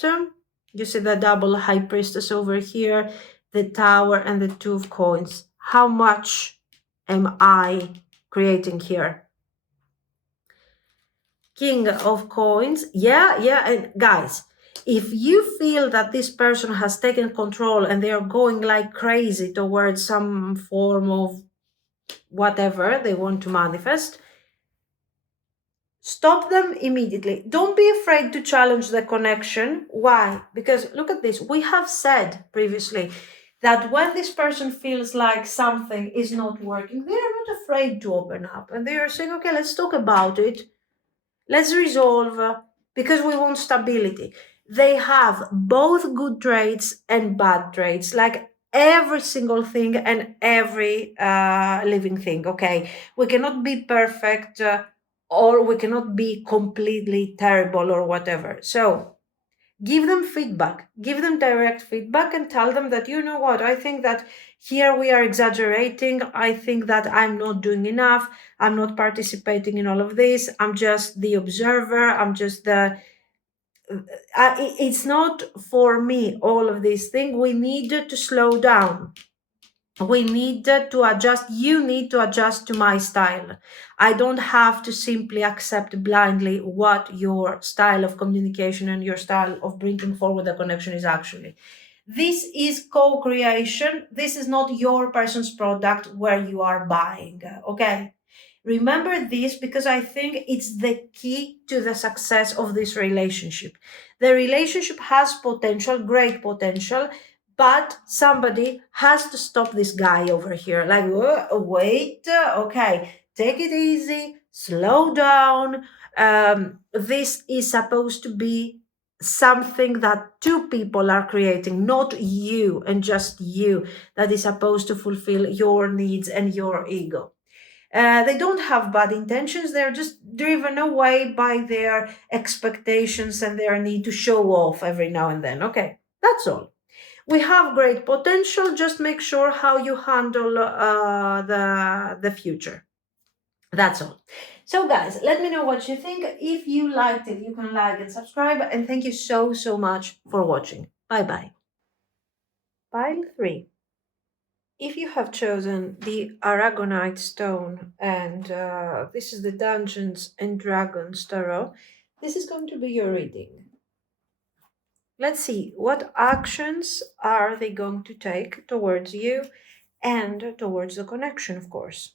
You see the double high priestess over here, the tower and the two of coins. How much am I creating here? King of coins. Yeah. And guys, if you feel that this person has taken control and they are going like crazy towards some form of whatever they want to manifest, stop them immediately. Don't be afraid to challenge the connection. Why? Because look at this. We have said previously that when this person feels like something is not working, they are not afraid to open up, and they are saying, okay, let's talk about it. Let's resolve, because we want stability. They have both good traits and bad traits, like every single thing and every living thing. Okay, we cannot be perfect, or we cannot be completely terrible or whatever. So give them feedback, give them direct feedback, and tell them that, you know what, I think that here we are exaggerating. I think that I'm not doing enough. I'm not participating in all of this. I'm just the observer. I'm just the it's not for me, all of these things. We need to slow down. We need to adjust. You need to adjust to my style. I don't have to simply accept blindly what your style of communication and your style of bringing forward the connection is actually. This is co-creation. This is not your person's product where you are buying. Okay. Remember this, because I think it's the key to the success of this relationship. The relationship has potential, great potential, but somebody has to stop this guy over here. Like, wait, okay, take it easy, slow down. This is supposed to be something that two people are creating, not you and just you, that is supposed to fulfill your needs and your ego. They don't have bad intentions. They're just driven away by their expectations and their need to show off every now and then. Okay, that's all. We have great potential. Just make sure how you handle the future. That's all. So, guys, let me know what you think. If you liked it, you can like and subscribe. And thank you so much for watching. Bye bye. Pile 3. If you have chosen the Aragonite stone, and this is the Dungeons and Dragons tarot, this is going to be your reading. Let's see, what actions are they going to take towards you and towards the connection, of course.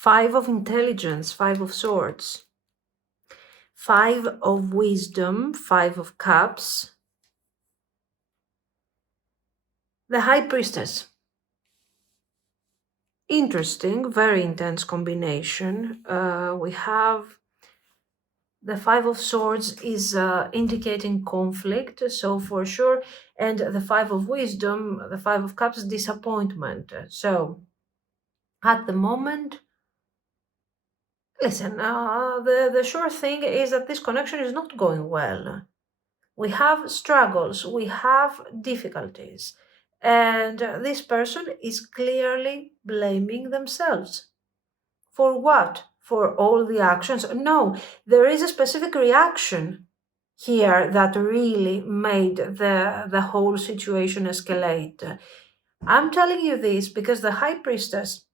5 of intelligence, 5 of swords, 5 of wisdom, 5 of cups, the high priestess. Interesting, very intense combination. We have the 5 of swords is indicating conflict, so for sure, and the 5 of wisdom, the 5 of cups, disappointment. So at the moment, listen, the sure thing is that this connection is not going well. We have struggles, we have difficulties, and this person is clearly blaming themselves. For what? For all the actions? No, there is a specific reaction here that really made the whole situation escalate. I'm telling you this because the high priestess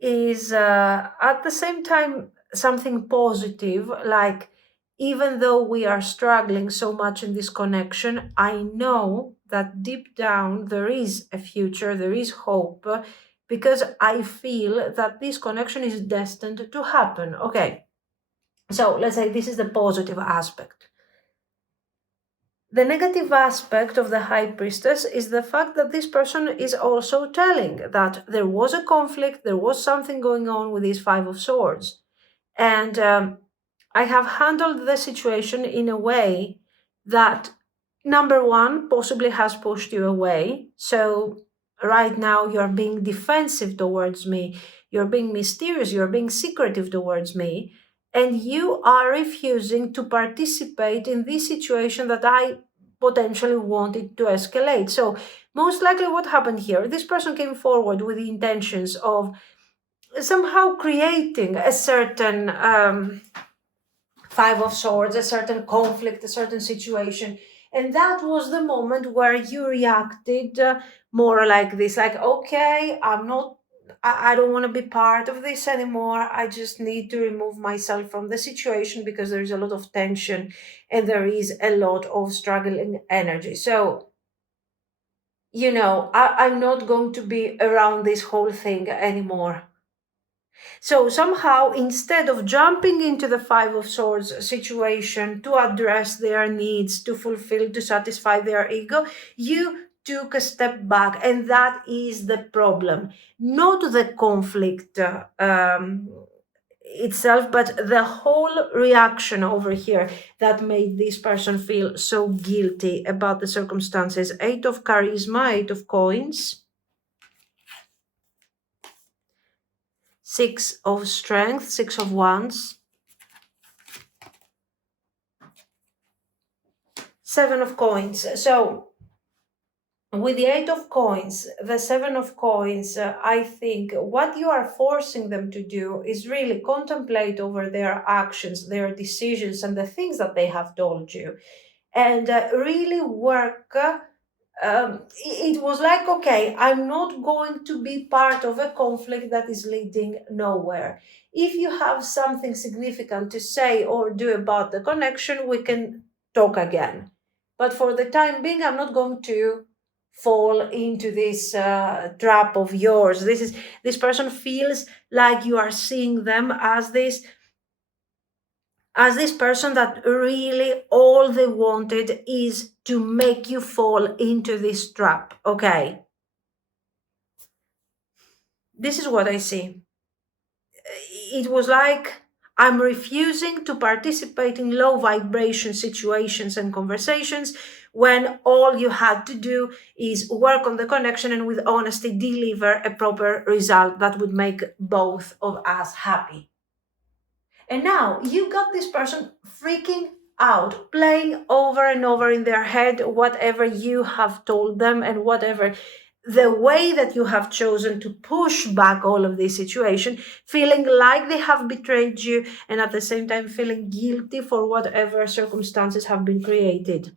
is at the same time something positive, like even though we are struggling so much in this connection, I know that deep down there is a future, there is hope, because I feel that this connection is destined to happen. Okay, so let's say this is the positive aspect. The negative aspect of the high priestess is the fact that this person is also telling that there was a conflict, there was something going on with these 5 of swords. And I have handled the situation in a way that, number one, possibly has pushed you away. So right now you're being defensive towards me, you're being mysterious, you're being secretive towards me, and you are refusing to participate in this situation that I potentially wanted to escalate. So most likely what happened here, this person came forward with the intentions of somehow creating a certain 5 of swords, a certain conflict, a certain situation. And that was the moment where you reacted more like this, like, okay, I don't want to be part of this anymore. I just need to remove myself from the situation because there is a lot of tension and there is a lot of struggling energy. So, I'm not going to be around this whole thing anymore. So somehow, instead of jumping into the 5 of swords situation to address their needs, to fulfill, to satisfy their ego, you took a step back, and that is the problem, not the conflict itself, but the whole reaction over here that made this person feel so guilty about the circumstances. 8 of charisma, 8 of coins, 6 of strength, 6 of wands, 7 of coins. So with the 8 of coins, the 7 of coins, I think what you are forcing them to do is really contemplate over their actions, their decisions, and the things that they have told you, and really work. It was like, okay, I'm not going to be part of a conflict that is leading nowhere. If you have something significant to say or do about the connection, we can talk again. But for the time being, I'm not going to fall into this trap of yours. This person feels like you are seeing them as this person that really all they wanted is to make you fall into this trap. Okay, this is what I see. It was like, I'm refusing to participate in low vibration situations and conversations when all you had to do is work on the connection and with honesty deliver a proper result that would make both of us happy. And now you got this person freaking out, playing over and over in their head whatever you have told them and whatever the way that you have chosen to push back all of this situation, feeling like they have betrayed you and at the same time feeling guilty for whatever circumstances have been created.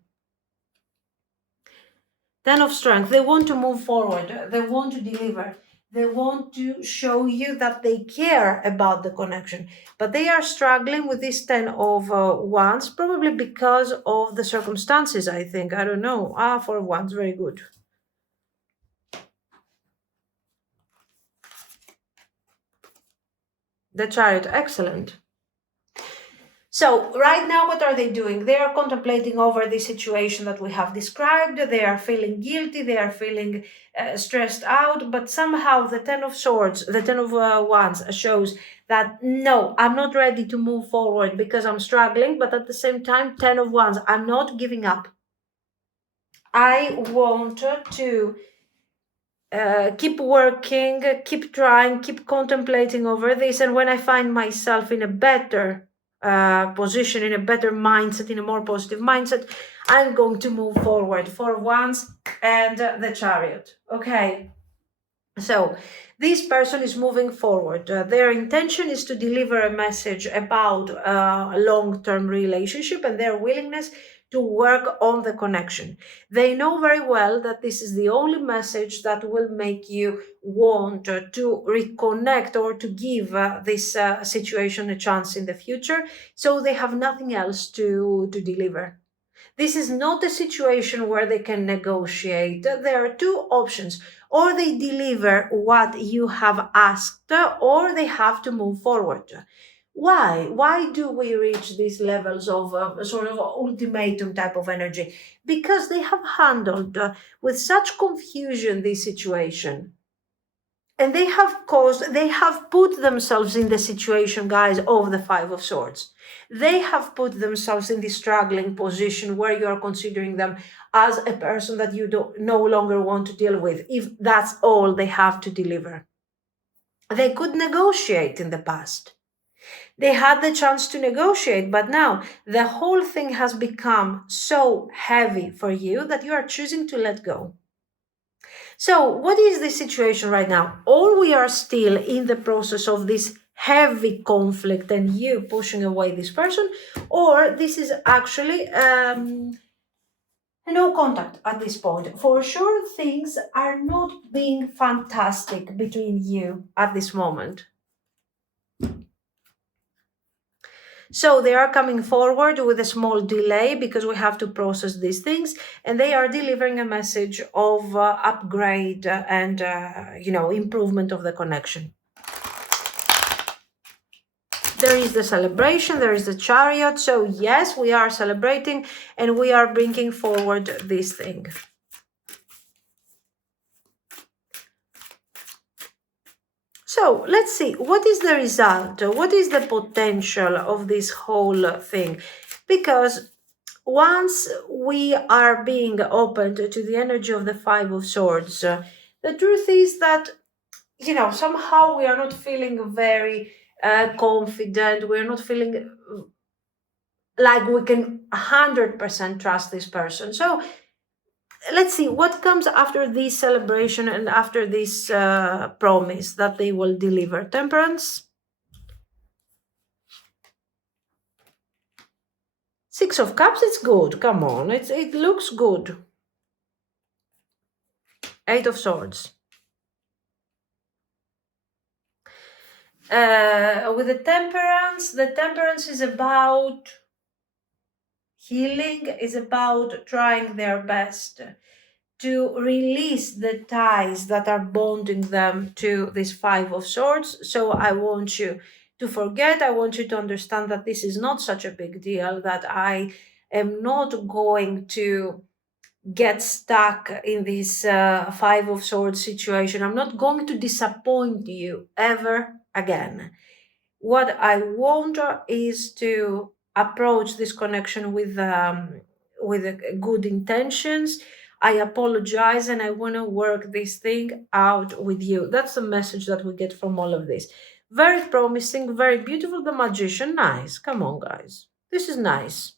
10 of strength, they want to move forward, they want to deliver. They want to show you that they care about the connection, but they are struggling with this 10 of wands, probably because of the circumstances, I think. I don't know. 4 of wands, very good. The Chariot, excellent. So right now, what are they doing? They are contemplating over the situation that we have described. They are feeling guilty. They are feeling stressed out. But somehow the Ten of Swords, the Ten of Wands shows that, no, I'm not ready to move forward because I'm struggling. But at the same time, Ten of Wands, I'm not giving up. I want to keep working, keep trying, keep contemplating over this. And when I find myself in a better position, in a better mindset, in a more positive mindset, I'm going to move forward. For Wands and the Chariot. Okay. So this person is moving forward. Their intention is to deliver a message about a long-term relationship and their willingness to work on the connection. They know very well that this is the only message that will make you want to reconnect or to give this situation a chance in the future. So they have nothing else to deliver. This is not a situation where they can negotiate. There are two options. Or they deliver what you have asked, or they have to move forward. Why? Why do we reach these levels of sort of ultimatum type of energy? Because they have handled with such confusion this situation. And they have put themselves in the situation, guys, of the Five of Swords. They have put themselves in this struggling position where you are considering them as a person that you no longer want to deal with, if that's all they have to deliver. They could negotiate in the past. They had the chance to negotiate, but now the whole thing has become so heavy for you that you are choosing to let go. So, what is the situation right now? Or we are still in the process of this heavy conflict and you pushing away this person, or this is actually no contact at this point. For sure, things are not being fantastic between you at this moment. So they are coming forward with a small delay because we have to process these things, and they are delivering a message of upgrade and improvement of the connection. There is the celebration, there is the Chariot. So yes, we are celebrating and we are bringing forward this thing. So let's see, what is the result? What is the potential of this whole thing? Because once we are being opened to the energy of the Five of Swords, the truth is that, somehow we are not feeling very confident. We're not feeling like we can 100% trust this person. So let's see what comes after this celebration and after this promise that they will deliver. Temperance. Six of Cups, it's good. Come on, it looks good. Eight of Swords. With the temperance is about healing, is about trying their best to release the ties that are bonding them to this Five of Swords. So I want you to forget, I want you to understand that this is not such a big deal, that I am not going to get stuck in this Five of Swords situation. I'm not going to disappoint you ever again. What I want is to approach this connection with good intentions. I apologize and I want to work this thing out with you. That's the message that we get from all of this. Very promising, very beautiful. The Magician, nice. Come on, guys. This is nice.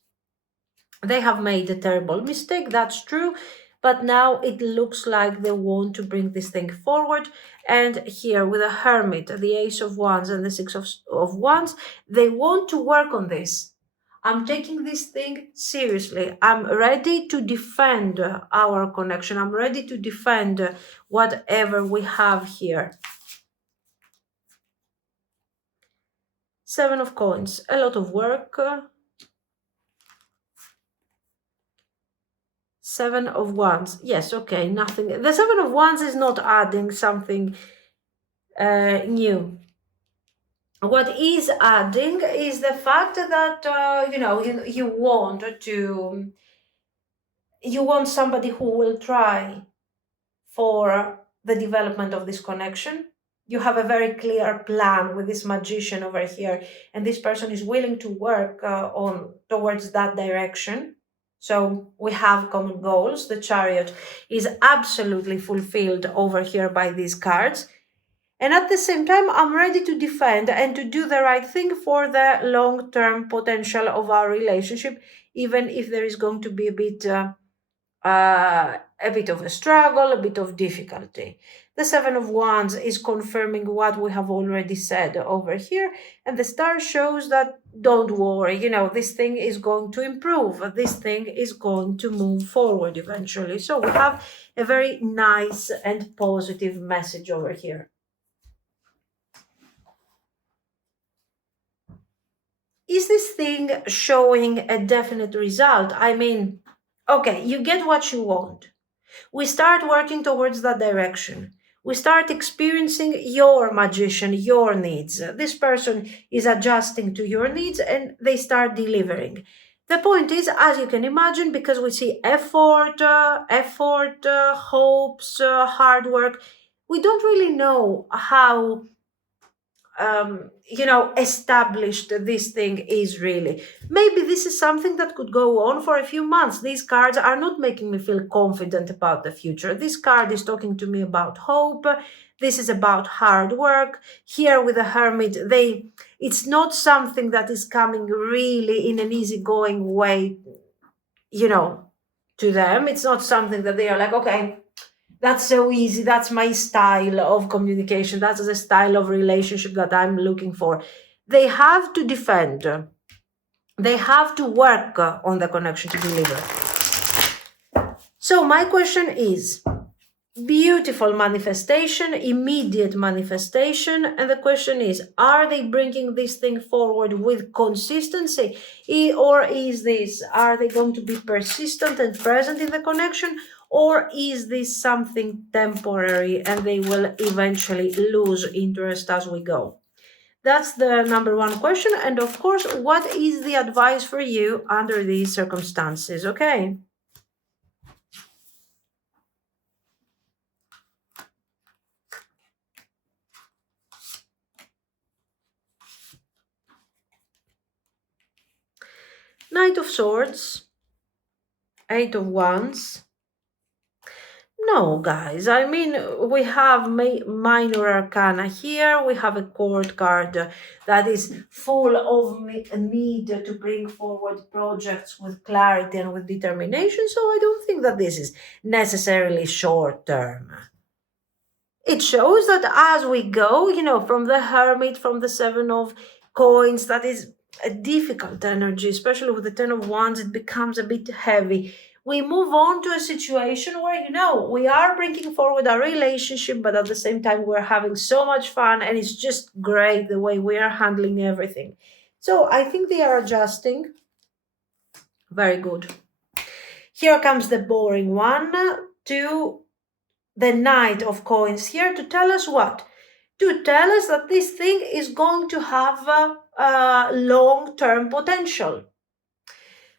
They have made a terrible mistake, that's true, but now it looks like they want to bring this thing forward. And here with the Hermit, the Ace of Wands and the Six of Wands, they want to work on this. I'm taking this thing seriously. I'm ready to defend our connection. I'm ready to defend whatever we have here. Seven of Coins, a lot of work. Seven of Wands. Yes, okay, nothing. The Seven of Wands is not adding something new. What is adding is the fact that you want somebody who will try for the development of this connection. You have a very clear plan with this magician over here, and this person is willing to work on towards that direction. So we have common goals. The chariot is absolutely fulfilled over here by these cards. And at the same time, I'm ready to defend and to do the right thing for the long term potential of our relationship, even if there is going to be a bit of a struggle, a bit of difficulty. The Seven of Wands is confirming what we have already said over here, and the star shows that don't worry, this thing is going to improve, this thing is going to move forward eventually. So we have a very nice and positive message over here. Is this thing showing a definite result? I mean, okay, you get what you want. We start working towards that direction. We start experiencing your magician, your needs. This person is adjusting to your needs and they start delivering. The point is, as you can imagine, because we see hopes, hard work, we don't really know how established this thing is really. Maybe this is something that could go on for a few months. These cards are not making me feel confident about the future. This card is talking to me about hope. This is about hard work. Here with the hermit, it's not something that is coming really in an easygoing way, to them. It's not something that they are like, okay, that's so easy. That's my style of communication. That's the style of relationship that I'm looking for. They have to defend. They have to work on the connection to deliver. So my question is, beautiful manifestation, immediate manifestation. And the question is, are they bringing this thing forward with consistency? Or are they going to be persistent and present in the connection? Or is this something temporary and they will eventually lose interest as we go? That's the number one question. And of course, what is the advice for you under these circumstances? Okay. Knight of Swords, Eight of Wands. No, guys, I mean, we have minor arcana here. We have a court card that is full of need to bring forward projects with clarity and with determination. So I don't think that this is necessarily short term. It shows that as we go, from the hermit, from the seven of coins, that is a difficult energy, especially with the 10 of wands, it becomes a bit heavy. We move on to a situation where, we are bringing forward our relationship, but at the same time, we're having so much fun and it's just great the way we are handling everything. So I think they are adjusting. Very good. Here comes the boring one to the Knight of Coins here to tell us what? To tell us that this thing is going to have a long-term potential.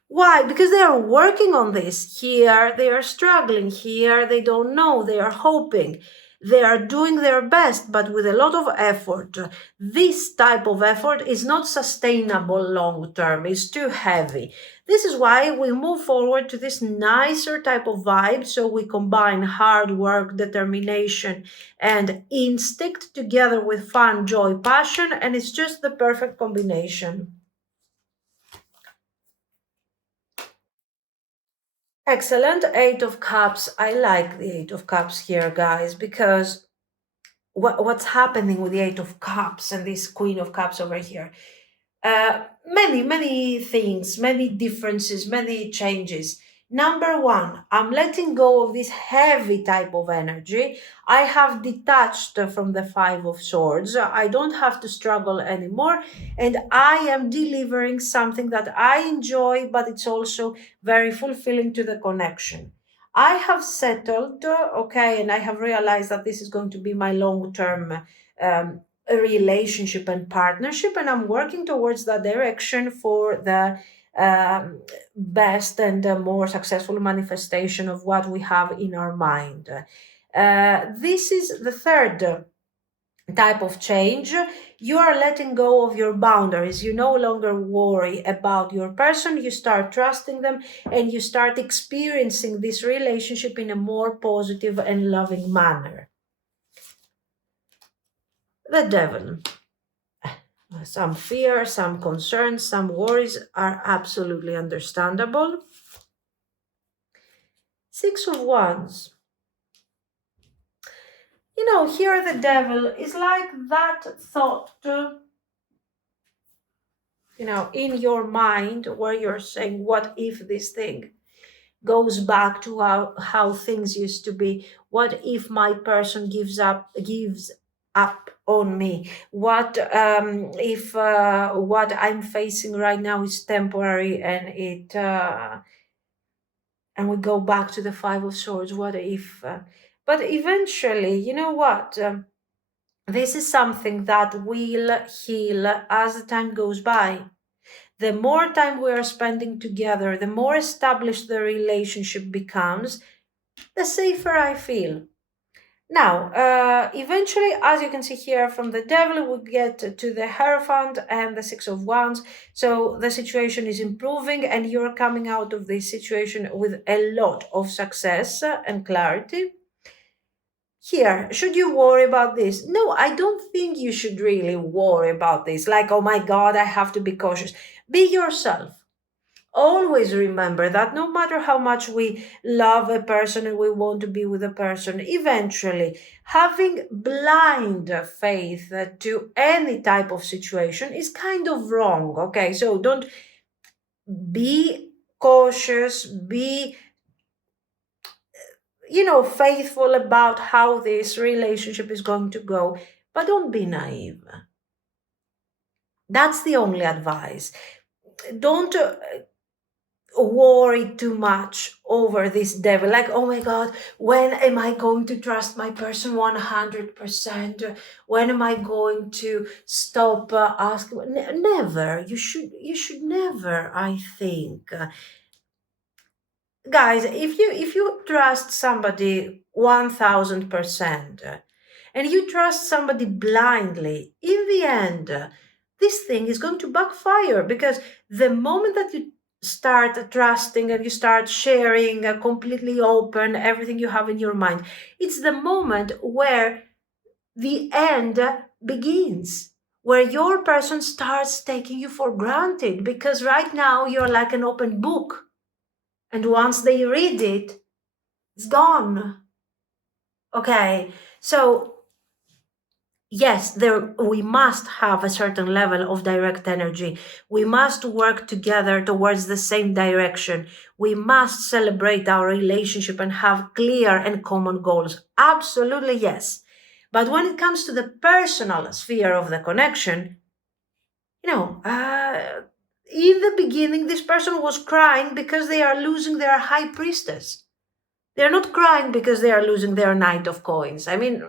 Why? Because they are working on this. Here they are struggling. Here they don't know. They are hoping. They are doing their best, but with a lot of effort. This type of effort is not sustainable long term. It's too heavy. This is why we move forward to this nicer type of vibe. So we combine hard work, determination, and instinct together with fun, joy, passion, and it's just the perfect combination. Excellent. Eight of Cups. I like the Eight of Cups here, guys, because what's happening with the Eight of Cups and this Queen of Cups over here? Many things, many differences, many changes. Number one, I'm letting go of this heavy type of energy. I have detached from the Five of Swords. I don't have to struggle anymore. And I am delivering something that I enjoy, but it's also very fulfilling to the connection. I have settled, okay, and I have realized that this is going to be my long term a relationship and partnership, and I'm working towards that direction for the best and more successful manifestation of what we have in our mind. This is the third type of change. You are letting go of your boundaries. You no longer worry about your person. You start trusting them and you start experiencing this relationship in a more positive and loving manner. The devil. Some fear, some concerns, some worries are absolutely understandable. Six of Wands. Here the devil is like that thought, in your mind where you're saying, what if this thing goes back to how things used to be? What if my person gives up on me? What if what I'm facing right now is temporary and we go back to the Five of Swords? What if? But eventually, you know what? This is something that will heal as the time goes by. The more time we are spending together, the more established the relationship becomes, the safer I feel. Now, eventually, as you can see here from the devil, we get to the Hierophant and the Six of Wands. So the situation is improving and you're coming out of this situation with a lot of success and clarity. Here, should you worry about this? No, I don't think you should really worry about this. Like, oh my God, I have to be cautious. Be yourself. Always remember that no matter how much we love a person and we want to be with a person, eventually having blind faith to any type of situation is kind of wrong. Okay, so don't be cautious, be faithful about how this relationship is going to go, but don't be naive. That's the only advice. Don't worry too much over this devil, like, oh my God, when am I going to trust my person 100%? When am I going to stop asking? Never. You should never, I think. Guys, if you trust somebody 1000% and you trust somebody blindly, in the end this thing is going to backfire, because the moment that you start trusting and you start sharing completely open everything you have in your mind, it's the moment where the end begins, where your person starts taking you for granted, because right now you're like an open book. And once they read it, it's gone. Okay, so yes, we must have a certain level of direct energy. We must work together towards the same direction. We must celebrate our relationship and have clear and common goals. Absolutely, yes. But when it comes to the personal sphere of the connection, in the beginning, this person was crying because they are losing their high priestess. They're not crying because they are losing their Knight of Coins. I mean,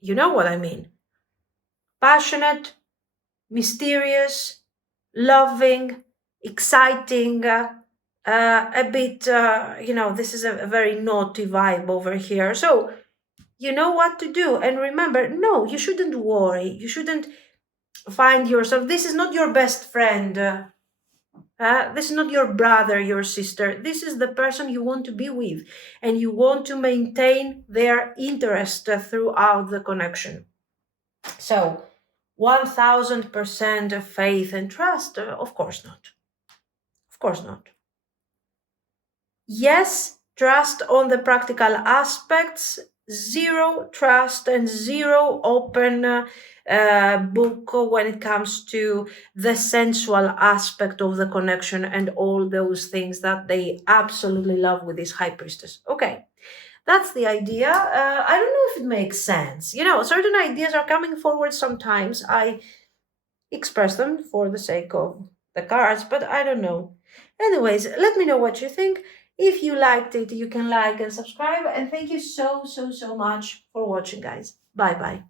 you know what I mean. Passionate, mysterious, loving, exciting, a bit, this is a very naughty vibe over here. So, you know what to do. And remember, no, you shouldn't worry. You shouldn't find yourself. This is not your best friend. This is not your brother, your sister. This is the person you want to be with, and you want to maintain their interest throughout the connection. So, 1000% of faith and trust? Of course not. Of course not. Yes, trust on the practical aspects, zero trust and zero open book when it comes to the sensual aspect of the connection and all those things that they absolutely love with this high priestess. Okay, that's the idea. I don't know if it makes sense. Certain ideas are coming forward sometimes. I express them for the sake of the cards, but I don't know. Anyways, let me know what you think. If you liked it, you can like and subscribe. And thank you so, so, so much for watching, guys. Bye bye.